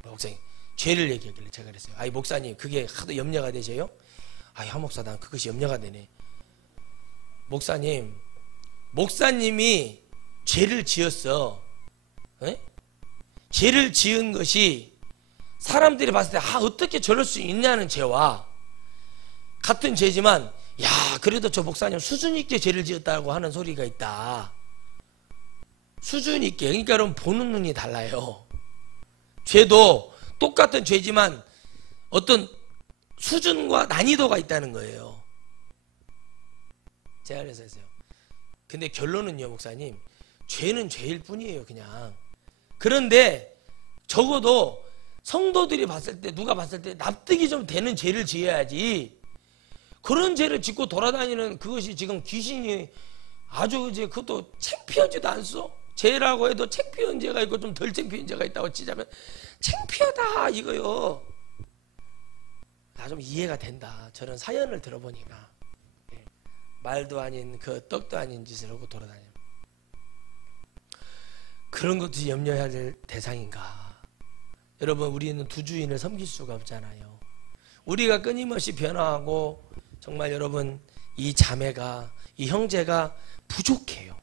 목사님 죄를 얘기하길래 제가 그랬어요. 아이 목사님, 그게 하도 염려가 되세요? 아이 한 목사, 난 그것이 염려가 되네. 목사님이 죄를 지었어. 에? 죄를 지은 것이 사람들이 봤을 때 어떻게 저럴 수 있냐는 죄와 같은 죄지만, 야 그래도 저 목사님 수준 있게 죄를 지었다고 하는 소리가 있다. 수준 있게. 그러니까 여러분, 보는 눈이 달라요. 죄도 똑같은 죄지만 어떤 수준과 난이도가 있다는 거예요. 제가 그래서 했어요. 근데 결론은요, 목사님, 죄는 죄일 뿐이에요, 그냥. 그런데 적어도 성도들이 봤을 때, 누가 봤을 때 납득이 좀 되는 죄를 지어야지, 그런 죄를 짓고 돌아다니는 그것이 지금 귀신이 아주 이제 그것도 창피하지도 않소. 죄라고 해도 창피한 죄가 있고 좀 덜 창피한 죄가 있다고 치자면 창피하다 이거요. 나 좀 이해가 된다. 저런 사연을 들어보니까. 말도 아닌 그 떡도 아닌 짓을 하고 돌아다녀. 그런 것도 염려해야 될 대상인가. 여러분, 우리는 두 주인을 섬길 수가 없잖아요. 우리가 끊임없이 변화하고, 정말 여러분, 이 자매가, 이 형제가 부족해요.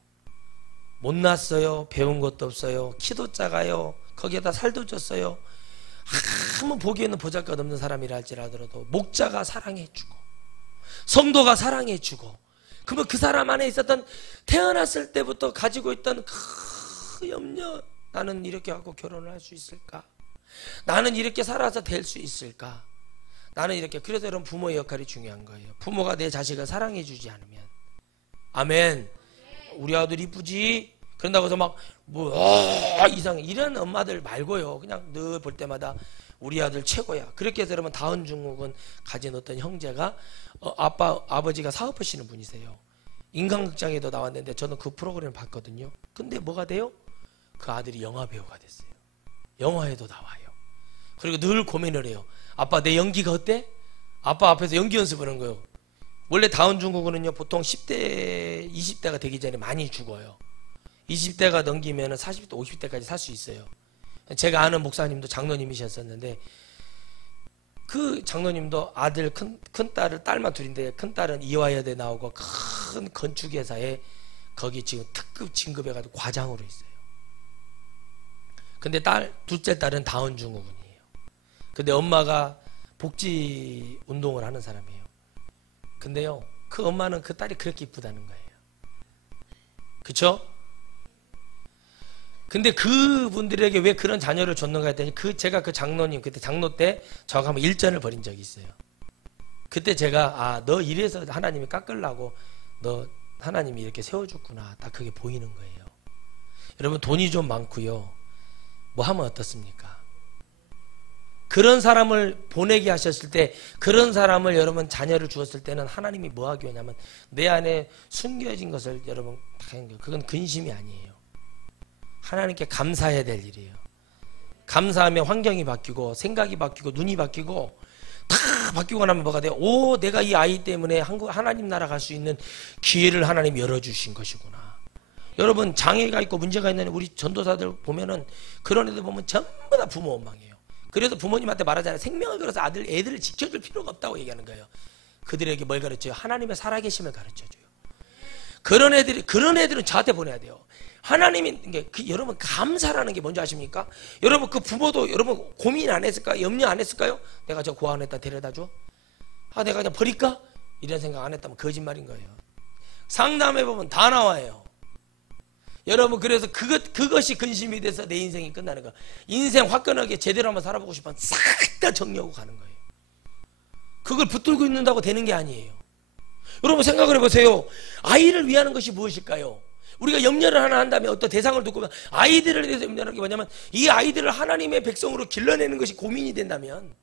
못났어요. 배운 것도 없어요. 키도 작아요. 거기에다 살도 쪘어요. 아무 보기에는 보잘것없는 사람이라 할지라도 목자가 사랑해주고 성도가 사랑해주고, 그러면 그 사람 안에 있었던, 태어났을 때부터 가지고 있던 그 염려, 나는 이렇게 하고 결혼을 할 수 있을까? 나는 이렇게 살아서 될 수 있을까? 나는 이렇게. 그래서 여러분, 부모의 역할이 중요한 거예요. 부모가 내 자식을 사랑해주지 않으면, 아멘, 우리 아들 이쁘지? 그런다고 해서 막 이상해, 이런 엄마들 말고요. 그냥 늘 볼 때마다 우리 아들 최고야. 그렇게 해서 여러분, 다운증후군 가진 어떤 형제가, 아버지가 사업하시는 분이세요. 인간극장에도 나왔는데 저는 그 프로그램을 봤거든요. 근데 뭐가 돼요? 그 아들이 영화배우가 됐어요. 영화에도 나와요. 그리고 늘 고민을 해요. 아빠, 내 연기가 어때? 아빠 앞에서 연기 연습하는 거예요. 원래 다운증후군은요, 보통 10대, 20대가 되기 전에 많이 죽어요. 20대가 넘기면 40대, 50대까지 살 수 있어요. 제가 아는 목사님도 장로님이셨었는데, 그 장로님도 아들, 큰 딸을, 딸만 둘인데 큰 딸은 이화여대 나오고 큰 건축회사에 거기 지금 특급 진급해가지고 과장으로 있어요. 근데 둘째 딸은 다운증후군이에요. 근데 엄마가 복지 운동을 하는 사람이에요. 근데요, 그 엄마는 그 딸이 그렇게 이쁘다는 거예요. 그쵸? 근데 그분들에게 왜 그런 자녀를 줬는가 했더니, 제가 그 장로님, 그때 장로 때 저하고 한번 일전을 벌인 적이 있어요. 그때 제가, 너 이래서 하나님이 깎으려고 너 하나님이 이렇게 세워줬구나, 딱 그게 보이는 거예요. 여러분, 돈이 좀 많고요, 뭐 하면 어떻습니까? 그런 사람을 보내게 하셨을 때, 그런 사람을 여러분 자녀를 주었을 때는 하나님이 뭐 하기 하냐면, 내 안에 숨겨진 것을 여러분, 그건 근심이 아니에요. 하나님께 감사해야 될 일이에요. 감사하면 환경이 바뀌고, 생각이 바뀌고, 눈이 바뀌고, 다 바뀌고 나면 뭐가 돼요? 내가 이 아이 때문에 하나님 나라 갈 수 있는 기회를 하나님 열어주신 것이구나. 여러분, 장애가 있고 문제가 있는 우리 전도사들 보면은, 그런 애들 보면 전부 다 부모 원망이에요. 그래서 부모님한테 말하잖아요. 생명을 걸어서 애들을 지켜줄 필요가 없다고 얘기하는 거예요. 그들에게 뭘 가르쳐요? 하나님의 살아계심을 가르쳐줘요. 그런 애들은 저한테 보내야 돼요. 하나님이, 여러분, 감사라는 게 뭔지 아십니까? 여러분, 그 부모도 여러분 고민 안 했을까요? 염려 안 했을까요? 내가 저 고아원에다 데려다 줘? 내가 그냥 버릴까? 이런 생각 안 했다면 거짓말인 거예요. 상담해보면 다 나와요. 여러분 그래서 그것이 근심이 돼서 내 인생이 끝나는 거야. 인생 화끈하게 제대로 한번 살아보고 싶으면 싹 다 정리하고 가는 거예요. 그걸 붙들고 있는다고 되는 게 아니에요. 여러분 생각을 해보세요. 아이를 위하는 것이 무엇일까요? 우리가 염려를 하나 한다면 어떤 대상을 두고 아이들을 대해서 염려하는 게 뭐냐면 이 아이들을 하나님의 백성으로 길러내는 것이 고민이 된다면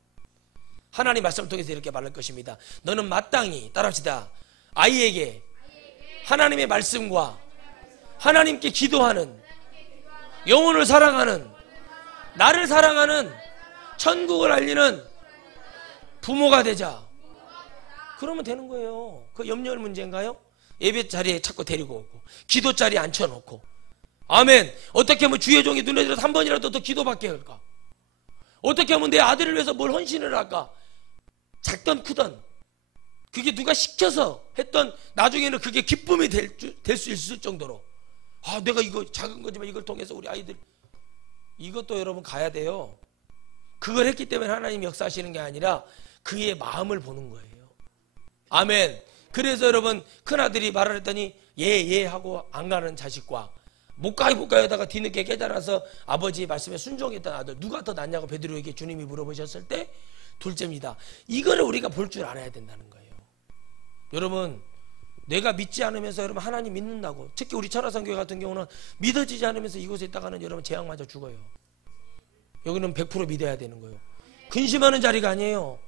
하나님 말씀을 통해서 이렇게 말할 것입니다. 너는 마땅히 따라합시다. 아이에게 하나님의 말씀과 하나님께 기도하는 영혼을 사랑하는 나를 사랑하는 천국을 알리는 부모가 되자. 그러면 되는 거예요. 그 염려할 문제인가요? 예배 자리에 자꾸 데리고 오고 기도 자리에 앉혀놓고 아멘. 어떻게 하면 주의 종이 눈에 들어서 한 번이라도 더 기도받게 할까? 어떻게 하면 내 아들을 위해서 뭘 헌신을 할까? 작던 크던 그게 누가 시켜서 했던 나중에는 그게 기쁨이 될 수 있을 정도로 내가 이거 작은 거지만 이걸 통해서 우리 아이들 이것도 여러분 가야 돼요. 그걸 했기 때문에 하나님이 역사하시는 게 아니라 그의 마음을 보는 거예요. 아멘. 그래서 여러분 큰아들이 말을 했더니 예 하고 안 가는 자식과 못 가요 하다가 뒤늦게 깨달아서 아버지의 말씀에 순종했던 아들 누가 더 낫냐고 베드로에게 주님이 물어보셨을 때 둘째입니다. 이거를 우리가 볼 줄 알아야 된다는 거예요. 여러분 내가 믿지 않으면서 여러분 하나님 믿는다고 특히 우리 천하성교회 같은 경우는 믿어지지 않으면서 이곳에 있다가는 여러분 재앙 맞아 죽어요. 여기는 100% 믿어야 되는 거예요. 근심하는 자리가 아니에요.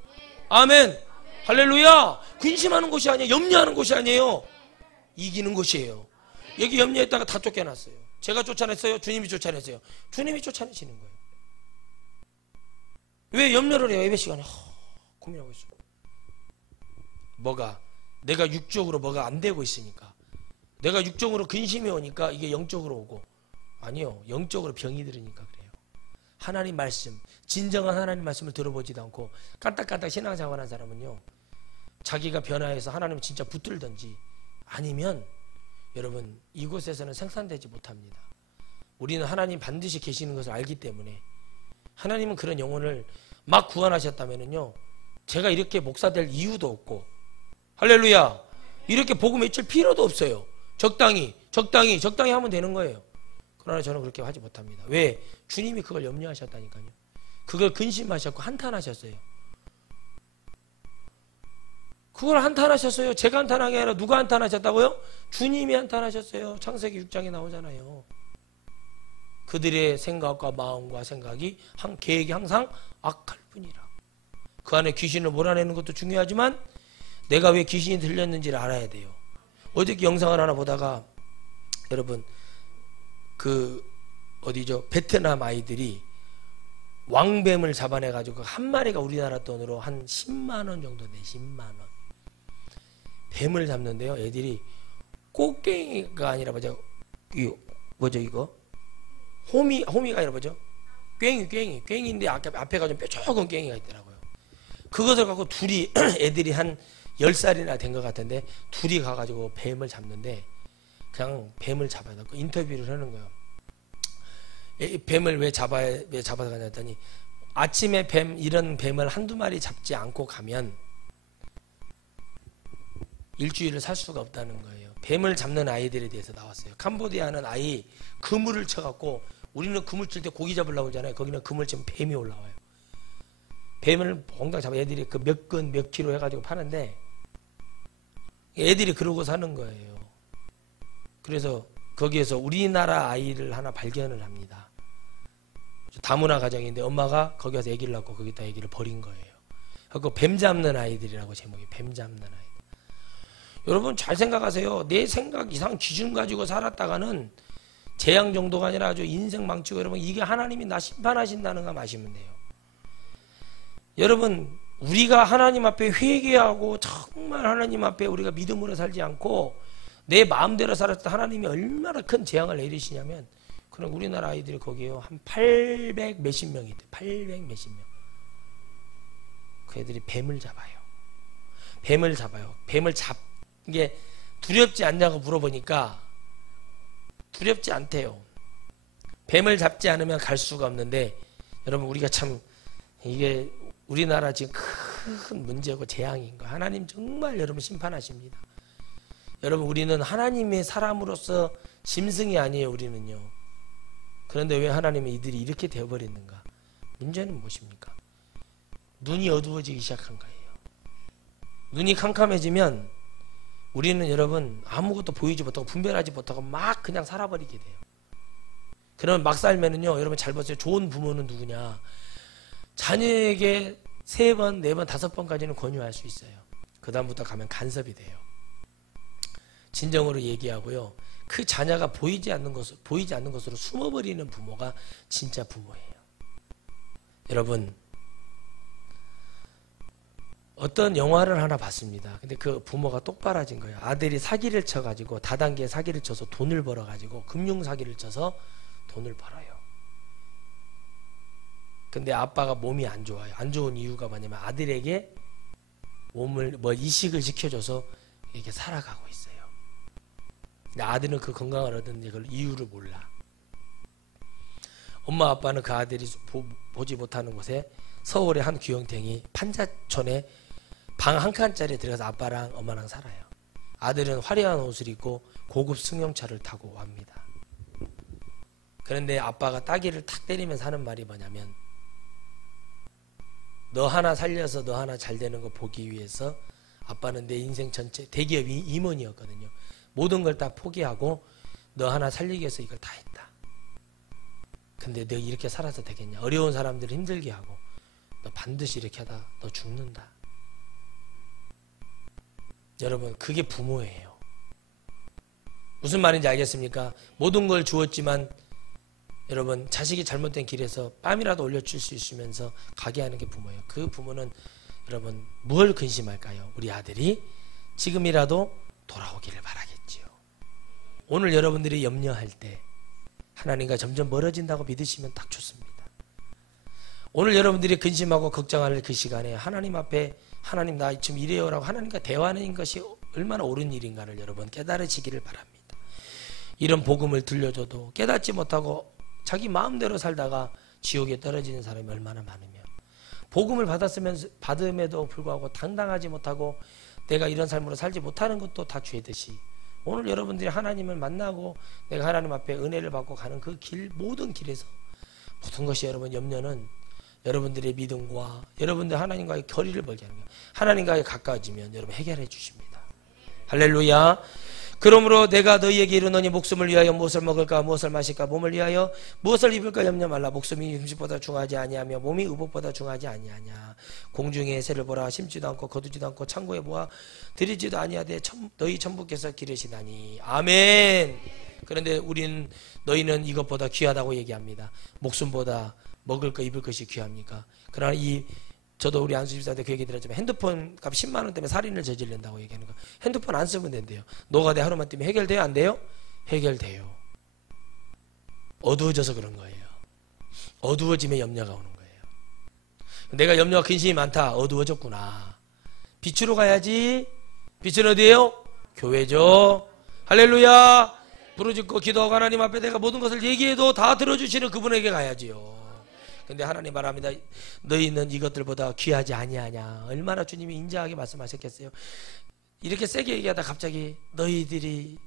아멘. 할렐루야. 근심하는 곳이 아니에요. 염려하는 곳이 아니에요. 이기는 곳이에요. 여기 염려했다가 다 쫓겨났어요. 제가 쫓아냈어요? 주님이 쫓아냈어요? 주님이 쫓아내시는 거예요. 왜 염려를 해요? 예배 시간에 고민하고 있어요. 뭐가 내가 육적으로 뭐가 안 되고 있으니까 내가 육적으로 근심이 오니까 이게 영적으로 오고 아니요. 영적으로 병이 들으니까 그래요. 하나님 말씀 진정한 하나님 말씀을 들어보지도 않고 까딱까딱 신앙생활한 사람은요 자기가 변화해서 하나님을 진짜 붙들든지 아니면 여러분 이곳에서는 생산되지 못합니다. 우리는 하나님 반드시 계시는 것을 알기 때문에 하나님은 그런 영혼을 막 구원하셨다면요 제가 이렇게 목사 될 이유도 없고 할렐루야 이렇게 복음 외칠 필요도 없어요. 적당히 하면 되는 거예요. 그러나 저는 그렇게 하지 못합니다. 왜? 주님이 그걸 염려하셨다니까요. 그걸 근심하셨고 한탄하셨어요. 그걸 한탄하셨어요. 제가 한탄한 게 아니라 누가 한탄하셨다고요? 주님이 한탄하셨어요. 창세기 6장에 나오잖아요. 그들의 생각과 마음과 생각이 계획이 항상 악할 뿐이라. 그 안에 귀신을 몰아내는 것도 중요하지만 내가 왜 귀신이 들렸는지를 알아야 돼요. 어저께 영상을 하나 보다가 여러분 베트남 아이들이 왕뱀을 잡아내가지고 한 마리가 우리나라 돈으로 한 10만 원 정도 돼. 10만 원. 뱀을 잡는데요. 애들이 꽃갱이가 아니라 뭐죠? 이거? 호미가 아니라 뭐죠? 괭이인데 앞에가 좀 뾰족한 괭이가 있더라고요. 그것을 갖고 둘이 애들이 한 10살이나 된 것 같은데 둘이 가가지고 뱀을 잡는데 그냥 뱀을 잡아놓고 인터뷰를 하는 거예요. 뱀을 왜 잡아서 가냐 했더니 아침에 이런 뱀을 한두 마리 잡지 않고 가면 일주일을 살 수가 없다는 거예요. 뱀을 잡는 아이들에 대해서 나왔어요. 캄보디아는 아이 그물을 쳐갖고 우리는 그물 칠 때 고기 잡으려고 하잖아요. 거기는 그물 치면 뱀이 올라와요. 뱀을 엉덩이 잡아 애들이 그 몇 근 몇 킬로 해가지고 파는데 애들이 그러고 사는 거예요. 그래서 거기에서 우리나라 아이를 하나 발견을 합니다. 다문화 가정인데 엄마가 거기 가서 아기를 낳고 거기다 아기를 버린 거예요. 그리고 뱀 잡는 아이들이라고 제목이 뱀 잡는 아이들. 여러분 잘 생각하세요. 내 생각 이상 기준 가지고 살았다가는 재앙 정도가 아니라 아주 인생 망치고 여러분 이게 하나님이 나 심판하신다는 거 아시면 돼요. 여러분 우리가 하나님 앞에 회개하고 정말 하나님 앞에 우리가 믿음으로 살지 않고 내 마음대로 살았을 때 하나님이 얼마나 큰 재앙을 내리시냐면 그럼 우리나라 아이들이 거기에요 한 800 몇십 명이 있대. 800 몇십 명. 그 애들이 뱀을 잡아요. 뱀을 이게 두렵지 않냐고 물어보니까 두렵지 않대요. 뱀을 잡지 않으면 갈 수가 없는데 여러분 우리가 참 이게 우리나라 지금 큰 문제고 재앙인 거. 하나님 정말 여러분 심판하십니다. 여러분 우리는 하나님의 사람으로서 짐승이 아니에요, 우리는요. 그런데 왜 하나님은 이들이 이렇게 되어버렸는가? 문제는 무엇입니까? 눈이 어두워지기 시작한 거예요. 눈이 캄캄해지면 우리는 여러분 아무것도 보이지 못하고 분별하지 못하고 막 그냥 살아버리게 돼요. 그러면 막 살면은요, 여러분 잘 보세요. 좋은 부모는 누구냐? 자녀에게 3번, 4번, 5번까지는 권유할 수 있어요. 그 다음부터 가면 간섭이 돼요. 진정으로 얘기하고요, 그 자녀가 보이지 않는 것으로 숨어버리는 부모가 진짜 부모예요. 여러분, 어떤 영화를 하나 봤습니다. 근데 그 부모가 똑바라진 거예요. 아들이 사기를 쳐가지고, 다단계 사기를 쳐서 돈을 벌어가지고 금융 사기를 쳐서 돈을 벌어요. 근데 아빠가 몸이 안 좋아요. 안 좋은 이유가 뭐냐면 아들에게 몸을 이식을 시켜줘서 이렇게 살아가고 있어요. 근데 아들은 그 건강을 얻은 그 이유를 몰라. 엄마 아빠는 그 아들이 보지 못하는 곳에 서울의 한 귀영탱이 판자촌에 방 한 칸짜리에 들어가서 아빠랑 엄마랑 살아요. 아들은 화려한 옷을 입고 고급 승용차를 타고 옵니다. 그런데 아빠가 따귀를 탁 때리면서 하는 말이 뭐냐면, 너 하나 살려서 너 하나 잘 되는 거 보기 위해서 아빠는 내 인생 전체 대기업 임원이었거든요. 모든 걸 다 포기하고 너 하나 살리기 위해서 이걸 다 했다. 근데 너 이렇게 살아서 되겠냐? 어려운 사람들을 힘들게 하고 너 반드시 이렇게 하다 너 죽는다. 여러분, 그게 부모예요. 무슨 말인지 알겠습니까? 모든 걸 주었지만 여러분, 자식이 잘못된 길에서 뺨이라도 올려줄 수 있으면서 가게 하는 게 부모예요. 그 부모는 여러분 뭘 근심할까요? 우리 아들이 지금이라도 돌아오기를 바라겠지요. 오늘 여러분들이 염려할 때 하나님과 점점 멀어진다고 믿으시면 딱 좋습니다. 오늘 여러분들이 근심하고 걱정할 그 시간에 하나님 앞에, 하나님 나 지금 이래요라고 하나님과 대화하는 것이 얼마나 옳은 일인가를 여러분 깨달으시기를 바랍니다. 이런 복음을 들려줘도 깨닫지 못하고 자기 마음대로 살다가 지옥에 떨어지는 사람이 얼마나 많으며, 복음을 받음에도 불구하고 당당하지 못하고 내가 이런 삶으로 살지 못하는 것도 다 죄듯이, 오늘 여러분들이 하나님을 만나고 내가 하나님 앞에 은혜를 받고 가는 그 길, 모든 길에서 모든 것이 여러분 염려는 여러분들의 믿음과 여러분들 하나님과의 거리를 멀게 하는 거예요. 하나님과의 가까워지면 여러분 해결해 주십니다. 할렐루야. 그러므로 내가 너희에게 이르노니 목숨을 위하여 무엇을 먹을까 무엇을 마실까 몸을 위하여 무엇을 입을까 염려 말라. 목숨이 음식보다 중하지 아니하며 몸이 의복보다 중하지 아니하냐. 공중의 새를 보라. 심지도 않고 거두지도 않고 창고에 모아 들이지도 아니하되 너희 천부께서 기르시나니. 아멘. 그런데 너희는 이것보다 귀하다고 얘기합니다. 목숨보다 먹을 거 입을 것이 귀합니까? 그러나 저도 우리 안수 집사한테 그 얘기 들었지만 핸드폰 값 10만 원 때문에 살인을 저지른다고 얘기하는 거. 핸드폰 안 쓰면 된대요. 노가대 하루만 뛰면 해결돼요? 안 돼요? 해결돼요. 어두워져서 그런 거예요. 어두워지면 염려가 오는 거예요. 내가 염려와 근심이 많다. 어두워졌구나. 빛으로 가야지. 빛은 어디예요? 교회죠. 할렐루야. 부르짖고 기도하고 하나님 앞에 내가 모든 것을 얘기해도 다 들어주시는 그분에게 가야지요. 근데 하나님 말합니다. 너희는 이것들보다 귀하지 아니하냐. 얼마나 주님이 인자하게 말씀하셨겠어요. 이렇게 세게 얘기하다 갑자기 너희들이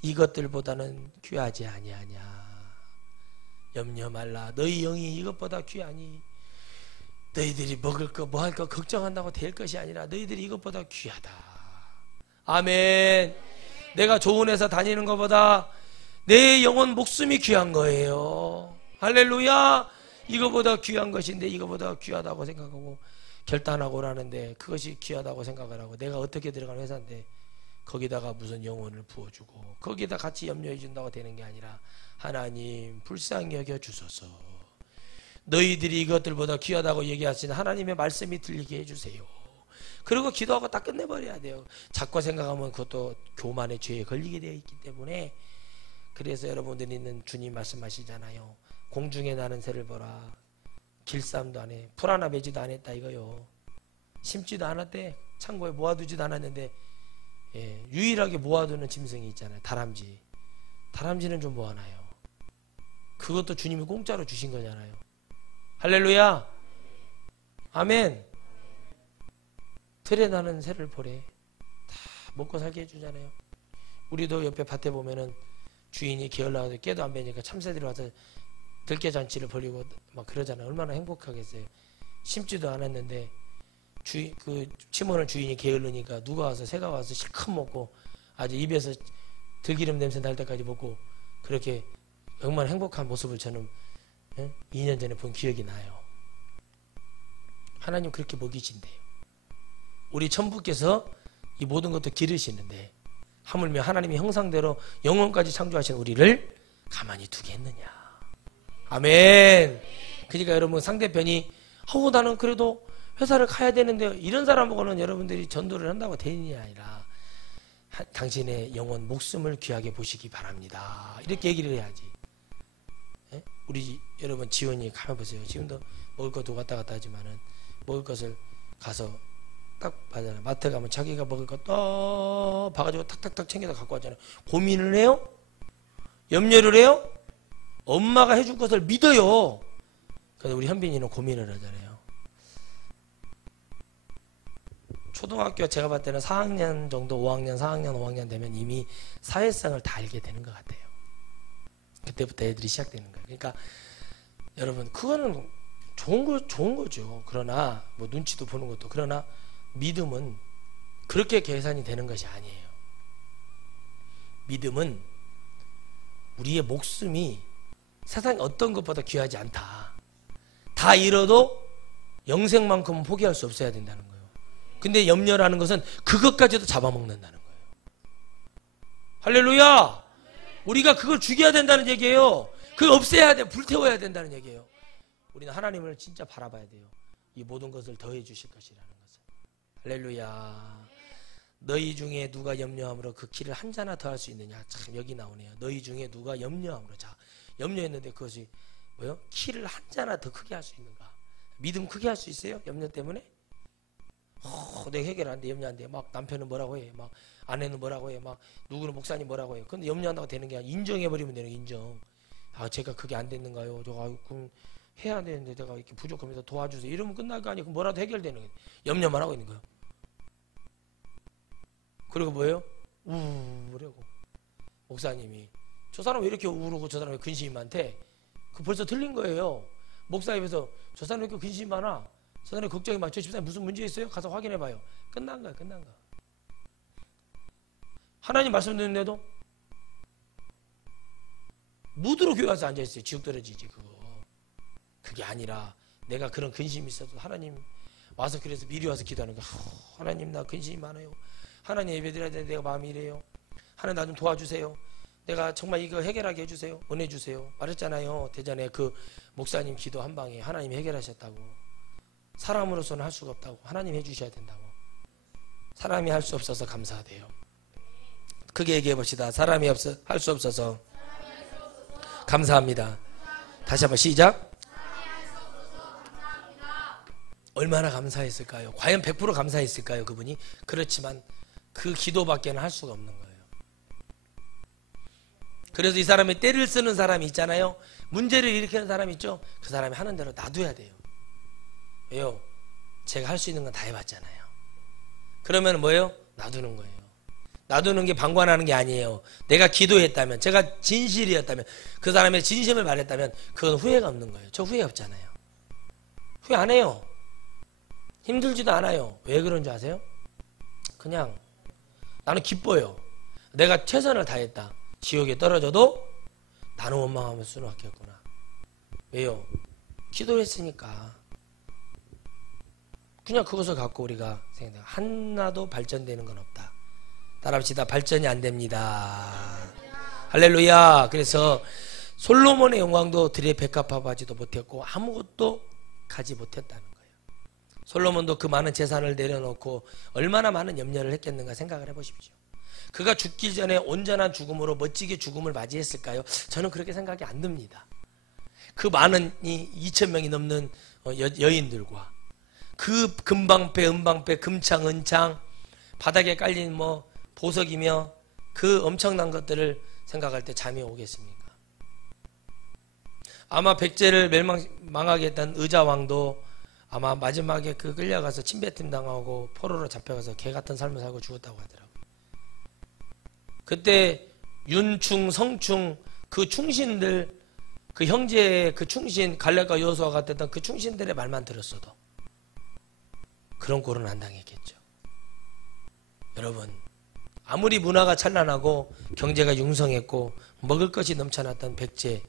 이것들보다는 귀하지 아니하냐. 염려 말라. 너희 영이 이것보다 귀하니. 너희들이 먹을 거 뭐 할 거 걱정한다고 될 것이 아니라 너희들이 이것보다 귀하다. 아멘. 내가 좋은 회사 다니는 것보다 내 영혼 목숨이 귀한 거예요. 할렐루야. 이거보다 귀한 것인데 이거보다 귀하다고 생각하고 결단하고 오라는데 그것이 귀하다고 생각을 하고 내가 어떻게 들어간 회사인데 거기다가 무슨 영혼을 부어주고 거기다 같이 염려해 준다고 되는 게 아니라 하나님 불쌍히 여겨 주소서. 너희들이 이것들보다 귀하다고 얘기하시는 하나님의 말씀이 들리게 해주세요. 그리고 기도하고 딱 끝내버려야 돼요. 자꾸 생각하면 그것도 교만의 죄에 걸리게 되어 있기 때문에. 그래서 여러분들이 주님 말씀하시잖아요. 공중에 나는 새를 보라. 길쌈도 안 해. 풀 하나 매지도 안 했다 이거요. 심지도 않았대. 창고에 모아두지도 않았는데 유일하게 모아두는 짐승이 있잖아요. 다람쥐. 다람쥐는 좀 모아놔요. 그것도 주님이 공짜로 주신 거잖아요. 할렐루야. 아멘. 들에 나는 새를 보래. 다 먹고 살게 해주잖아요. 우리도 옆에 밭에 보면은 주인이 게을러서 깨도 안 베니까 참새들이 와서 들깨잔치를 벌이고 막 그러잖아요. 얼마나 행복하겠어요. 심지도 않았는데 그 치모는 주인이 게을르니까 누가 와서 새가 와서 실컷 먹고 아주 입에서 들기름 냄새 날 때까지 먹고 그렇게 정말 행복한 모습을 저는 2년 전에 본 기억이 나요. 하나님 그렇게 먹이신대요. 우리 천부께서 이 모든 것도 기르시는데 하물며 하나님의 형상대로 영혼까지 창조하신 우리를 가만히 두겠느냐. 아멘. 그러니까 여러분 상대편이 나는 그래도 회사를 가야 되는데 이런 사람하고는 여러분들이 전도를 한다고 되는 게 아니라 당신의 영혼 목숨을 귀하게 보시기 바랍니다. 이렇게 얘기를 해야지. 우리 여러분 지원이 가만 보세요. 지금도 먹을 것도 왔다 갔다 하지만은 먹을 것을 가서 딱 봐잖아. 마트 가면 자기가 먹을 거 딱 봐가지고 탁탁탁 챙겨서 갖고 왔잖아요. 고민을 해요? 염려를 해요? 엄마가 해줄 것을 믿어요. 근데 우리 현빈이는 고민을 하잖아요. 초등학교 제가 봤을 때는 4학년 정도 5학년 4학년 5학년 되면 이미 사회성을 다 알게 되는 것 같아요. 그때부터 애들이 시작되는 거예요. 그러니까 여러분 그거는 좋은 거죠. 그러나 뭐 눈치도 보는 것도 그러나 믿음은 그렇게 계산이 되는 것이 아니에요. 믿음은 우리의 목숨이 세상 어떤 것보다 귀하지 않다. 다 잃어도 영생만큼은 포기할 수 없어야 된다는 거예요. 근데 염려라는 것은 그것까지도 잡아먹는다는 거예요. 할렐루야! 우리가 그걸 죽여야 된다는 얘기예요. 그걸 없애야 돼. 불태워야 된다는 얘기예요. 우리는 하나님을 진짜 바라봐야 돼요. 이 모든 것을 더해 주실 것이라는 것을. 할렐루야. 너희 중에 누가 염려함으로 그 키를 한 자나 더 할 수 있느냐. 참 여기 나오네요. 너희 중에 누가 염려함으로. 자, 염려했는데 그것이 뭐요? 키를 한 자나 더 크게 할 수 있는가? 믿음 크게 할 수 있어요? 염려 때문에? 내가 해결 안 돼. 염려 안 돼. 막 남편은 뭐라고 해. 막 아내는 뭐라고 해. 막 누구는 목사님 뭐라고 해요. 근데 염려한다고 되는 게 아니라 인정해버리면 되는 거예요. 인정. 제가 그게 안 됐는가요? 제가 그럼 해야 되는데 내가 이렇게 부족합니다. 도와주세요. 이러면 끝날 거 아니에요. 그럼 뭐라도 해결되는 거예요. 염려만 하고 있는 거예요. 그리고 뭐예요? 우울하고 목사님이 저 사람 왜 이렇게 우울하고 저 사람 왜 근심이 많대? 그 벌써 틀린 거예요. 목사 입에서 저 사람 왜 이렇게 근심이 많아? 저 사람 걱정이 많죠. 집사님 무슨 문제 있어요? 가서 확인해봐요. 끝난 거야. 끝난 거. 하나님 말씀 듣는데도 무드로 교회 와서 앉아있어요. 지옥 떨어지지 그거. 그게 아니라 내가 그런 근심이 있어도 하나님 와서 그래서 미리 와서 기도하는 거야. 하나님 나 근심이 많아요. 하나님 예배드려야 되는데 내가 마음이 이래요. 하나님 나 좀 도와주세요. 내가 정말 이거 해결하게 해주세요. 은혜 주세요. 말했잖아요. 대전에 그 목사님 기도 한 방에 하나님이 해결하셨다고. 사람으로서는 할 수가 없다고. 하나님 해주셔야 된다고. 사람이 할 수 없어서 감사하대요. 크게 얘기해 봅시다. 사람이 할 수 없어서 감사합니다. 다시 한번 시작. 얼마나 감사했을까요? 과연 100% 감사했을까요? 그분이? 그렇지만 그 기도밖에는 할 수가 없는 거예요. 그래서 이 사람이 때를 쓰는 사람이 있잖아요. 문제를 일으키는 사람이 있죠. 그 사람이 하는 대로 놔둬야 돼요. 왜요? 제가 할 수 있는 건 다 해봤잖아요. 그러면 뭐예요? 놔두는 거예요. 놔두는 게 방관하는 게 아니에요. 내가 기도했다면, 제가 진실이었다면, 그 사람의 진심을 말했다면 그건 후회가 없는 거예요. 저 후회 없잖아요. 후회 안 해요. 힘들지도 않아요. 왜 그런 줄 아세요? 그냥 나는 기뻐요. 내가 최선을 다했다. 지옥에 떨어져도 나는 원망하면 수밖에 없구나. 왜요? 기도를 했으니까. 그냥 그것을 갖고 우리가 생각해요. 하나도 발전되는 건 없다. 따라합시다. 발전이 안 됩니다. 할렐루야. 그래서 솔로몬의 영광도 들에 백합화하지도 못했고 아무것도 가지 못했다는 거예요. 솔로몬도 그 많은 재산을 내려놓고 얼마나 많은 염려를 했겠는가 생각을 해보십시오. 그가 죽기 전에 온전한 죽음으로 멋지게 죽음을 맞이했을까요? 저는 그렇게 생각이 안 듭니다. 그 많은 2,000명이 넘는 여인들과 그 금방패, 은방패, 금창, 은창, 바닥에 깔린 보석이며 그 엄청난 것들을 생각할 때 잠이 오겠습니까? 아마 백제를 망하게 했던 의자왕도 아마 마지막에 그 끌려가서 침뱉음 당하고 포로로 잡혀가서 개 같은 삶을 살고 죽었다고 하더라고요. 그때 윤충, 성충 그 충신들, 그 형제의 그 충신, 갈렙과 여호수아가 됐던 그 충신들의 말만 들었어도 그런 꼴은 안 당했겠죠. 여러분, 아무리 문화가 찬란하고 경제가 융성했고 먹을 것이 넘쳐났던 백제,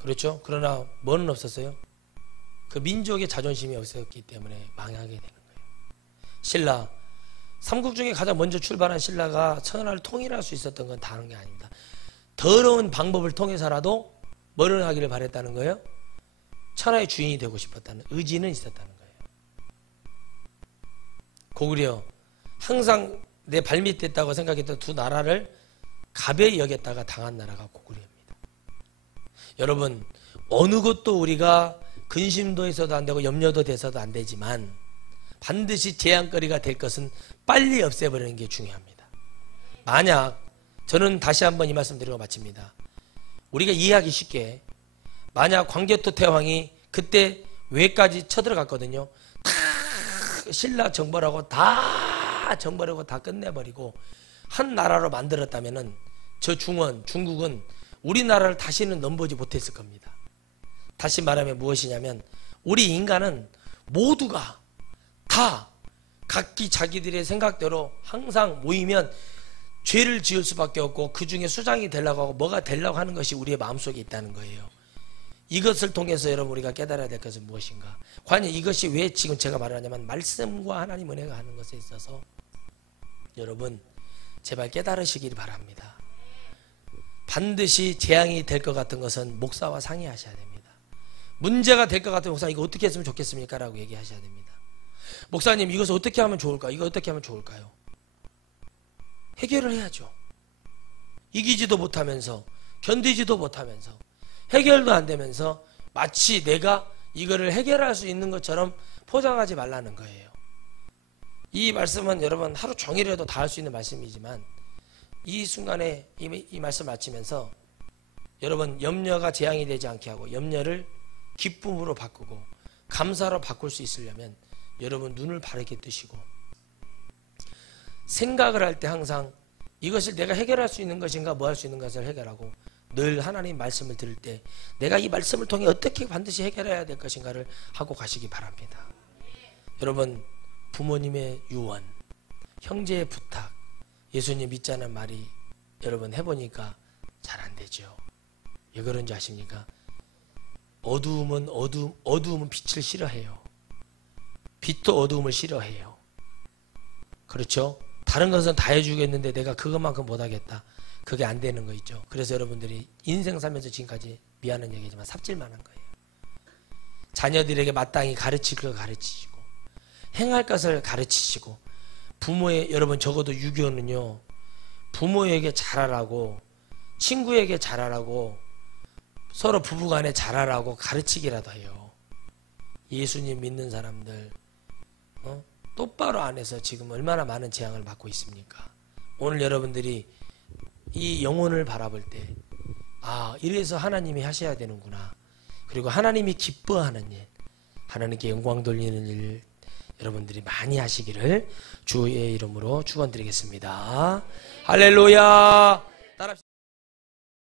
그렇죠? 그러나 뭐는 없었어요? 그 민족의 자존심이 없었기 때문에 망하게 되는 거예요. 신라, 삼국 중에 가장 먼저 출발한 신라가 천하를 통일할 수 있었던 건 다른 게 아닙니다. 더러운 방법을 통해서라도 뭐를 하기를 바랬다는 거예요? 천하의 주인이 되고 싶었다는 의지는 있었다는 거예요. 고구려, 항상 내 발밑에 있다고 생각했던 두 나라를 가벼이 여겼다가 당한 나라가 고구려입니다. 여러분, 어느 것도 우리가 근심도 해서도 안 되고 염려도 돼서도 안 되지만 반드시 재앙거리가 될 것은 빨리 없애버리는 게 중요합니다. 만약, 저는 다시 한번 이 말씀 드리고 마칩니다. 우리가 이해하기 쉽게, 만약 광개토 태왕이 그때 외까지 쳐들어갔거든요. 다 신라 정벌하고 다 정벌하고 다 끝내버리고 한 나라로 만들었다면은 저 중국은 우리나라를 다시는 넘보지 못했을 겁니다. 다시 말하면 무엇이냐면, 우리 인간은 모두가 다 각기 자기들의 생각대로 항상 모이면 죄를 지을 수밖에 없고 그 중에 수장이 되려고 하고 뭐가 되려고 하는 것이 우리의 마음속에 있다는 거예요. 이것을 통해서 여러분 우리가 깨달아야 될 것은 무엇인가? 과연 이것이 왜 지금 제가 말하냐면 말씀과 하나님 은혜가 하는 것에 있어서 여러분 제발 깨달으시길 바랍니다. 반드시 재앙이 될 것 같은 것은 목사와 상의하셔야 됩니다. 문제가 될 것 같은 목사, 이거 어떻게 했으면 좋겠습니까? 라고 얘기하셔야 됩니다. 목사님, 이것을 어떻게 하면 좋을까? 이거 어떻게 하면 좋을까요? 해결을 해야죠. 이기지도 못하면서 견디지도 못하면서 해결도 안 되면서 마치 내가 이거를 해결할 수 있는 것처럼 포장하지 말라는 거예요. 이 말씀은 여러분 하루 종일이라도 다 할 수 있는 말씀이지만 이 순간에 이 말씀 마치면서 여러분 염려가 재앙이 되지 않게 하고 염려를 기쁨으로 바꾸고 감사로 바꿀 수 있으려면 여러분 눈을 바르게 뜨시고 생각을 할 때 항상 이것을 내가 해결할 수 있는 것인가 뭐 할 수 있는 것을 해결하고 늘 하나님 말씀을 들을 때 내가 이 말씀을 통해 어떻게 반드시 해결해야 될 것인가를 하고 가시기 바랍니다. 여러분 부모님의 유언, 형제의 부탁, 예수님 믿자는 말이 여러분 해보니까 잘 안 되죠. 왜 그런지 아십니까? 어두움은 빛을 싫어해요. 빛도 어두움을 싫어해요. 그렇죠? 다른 것은 다 해주겠는데 내가 그것만큼 못하겠다. 그게 안 되는 거 있죠. 그래서 여러분들이 인생 살면서 지금까지 미안한 얘기지만 삽질만 한 거예요. 자녀들에게 마땅히 가르칠 걸 가르치시고 행할 것을 가르치시고 부모의 여러분 적어도 유교는요. 부모에게 잘하라고 친구에게 잘하라고 서로 부부간에 잘하라고 가르치기라도 해요. 예수님 믿는 사람들 똑바로 안 해서 지금 얼마나 많은 재앙을 받고 있습니까? 오늘 여러분들이 이 영혼을 바라볼 때 이래서 하나님이 하셔야 되는구나. 그리고 하나님이 기뻐하는 일, 하나님께 영광 돌리는 일 여러분들이 많이 하시기를 주의 이름으로 축원드리겠습니다. 할렐루야.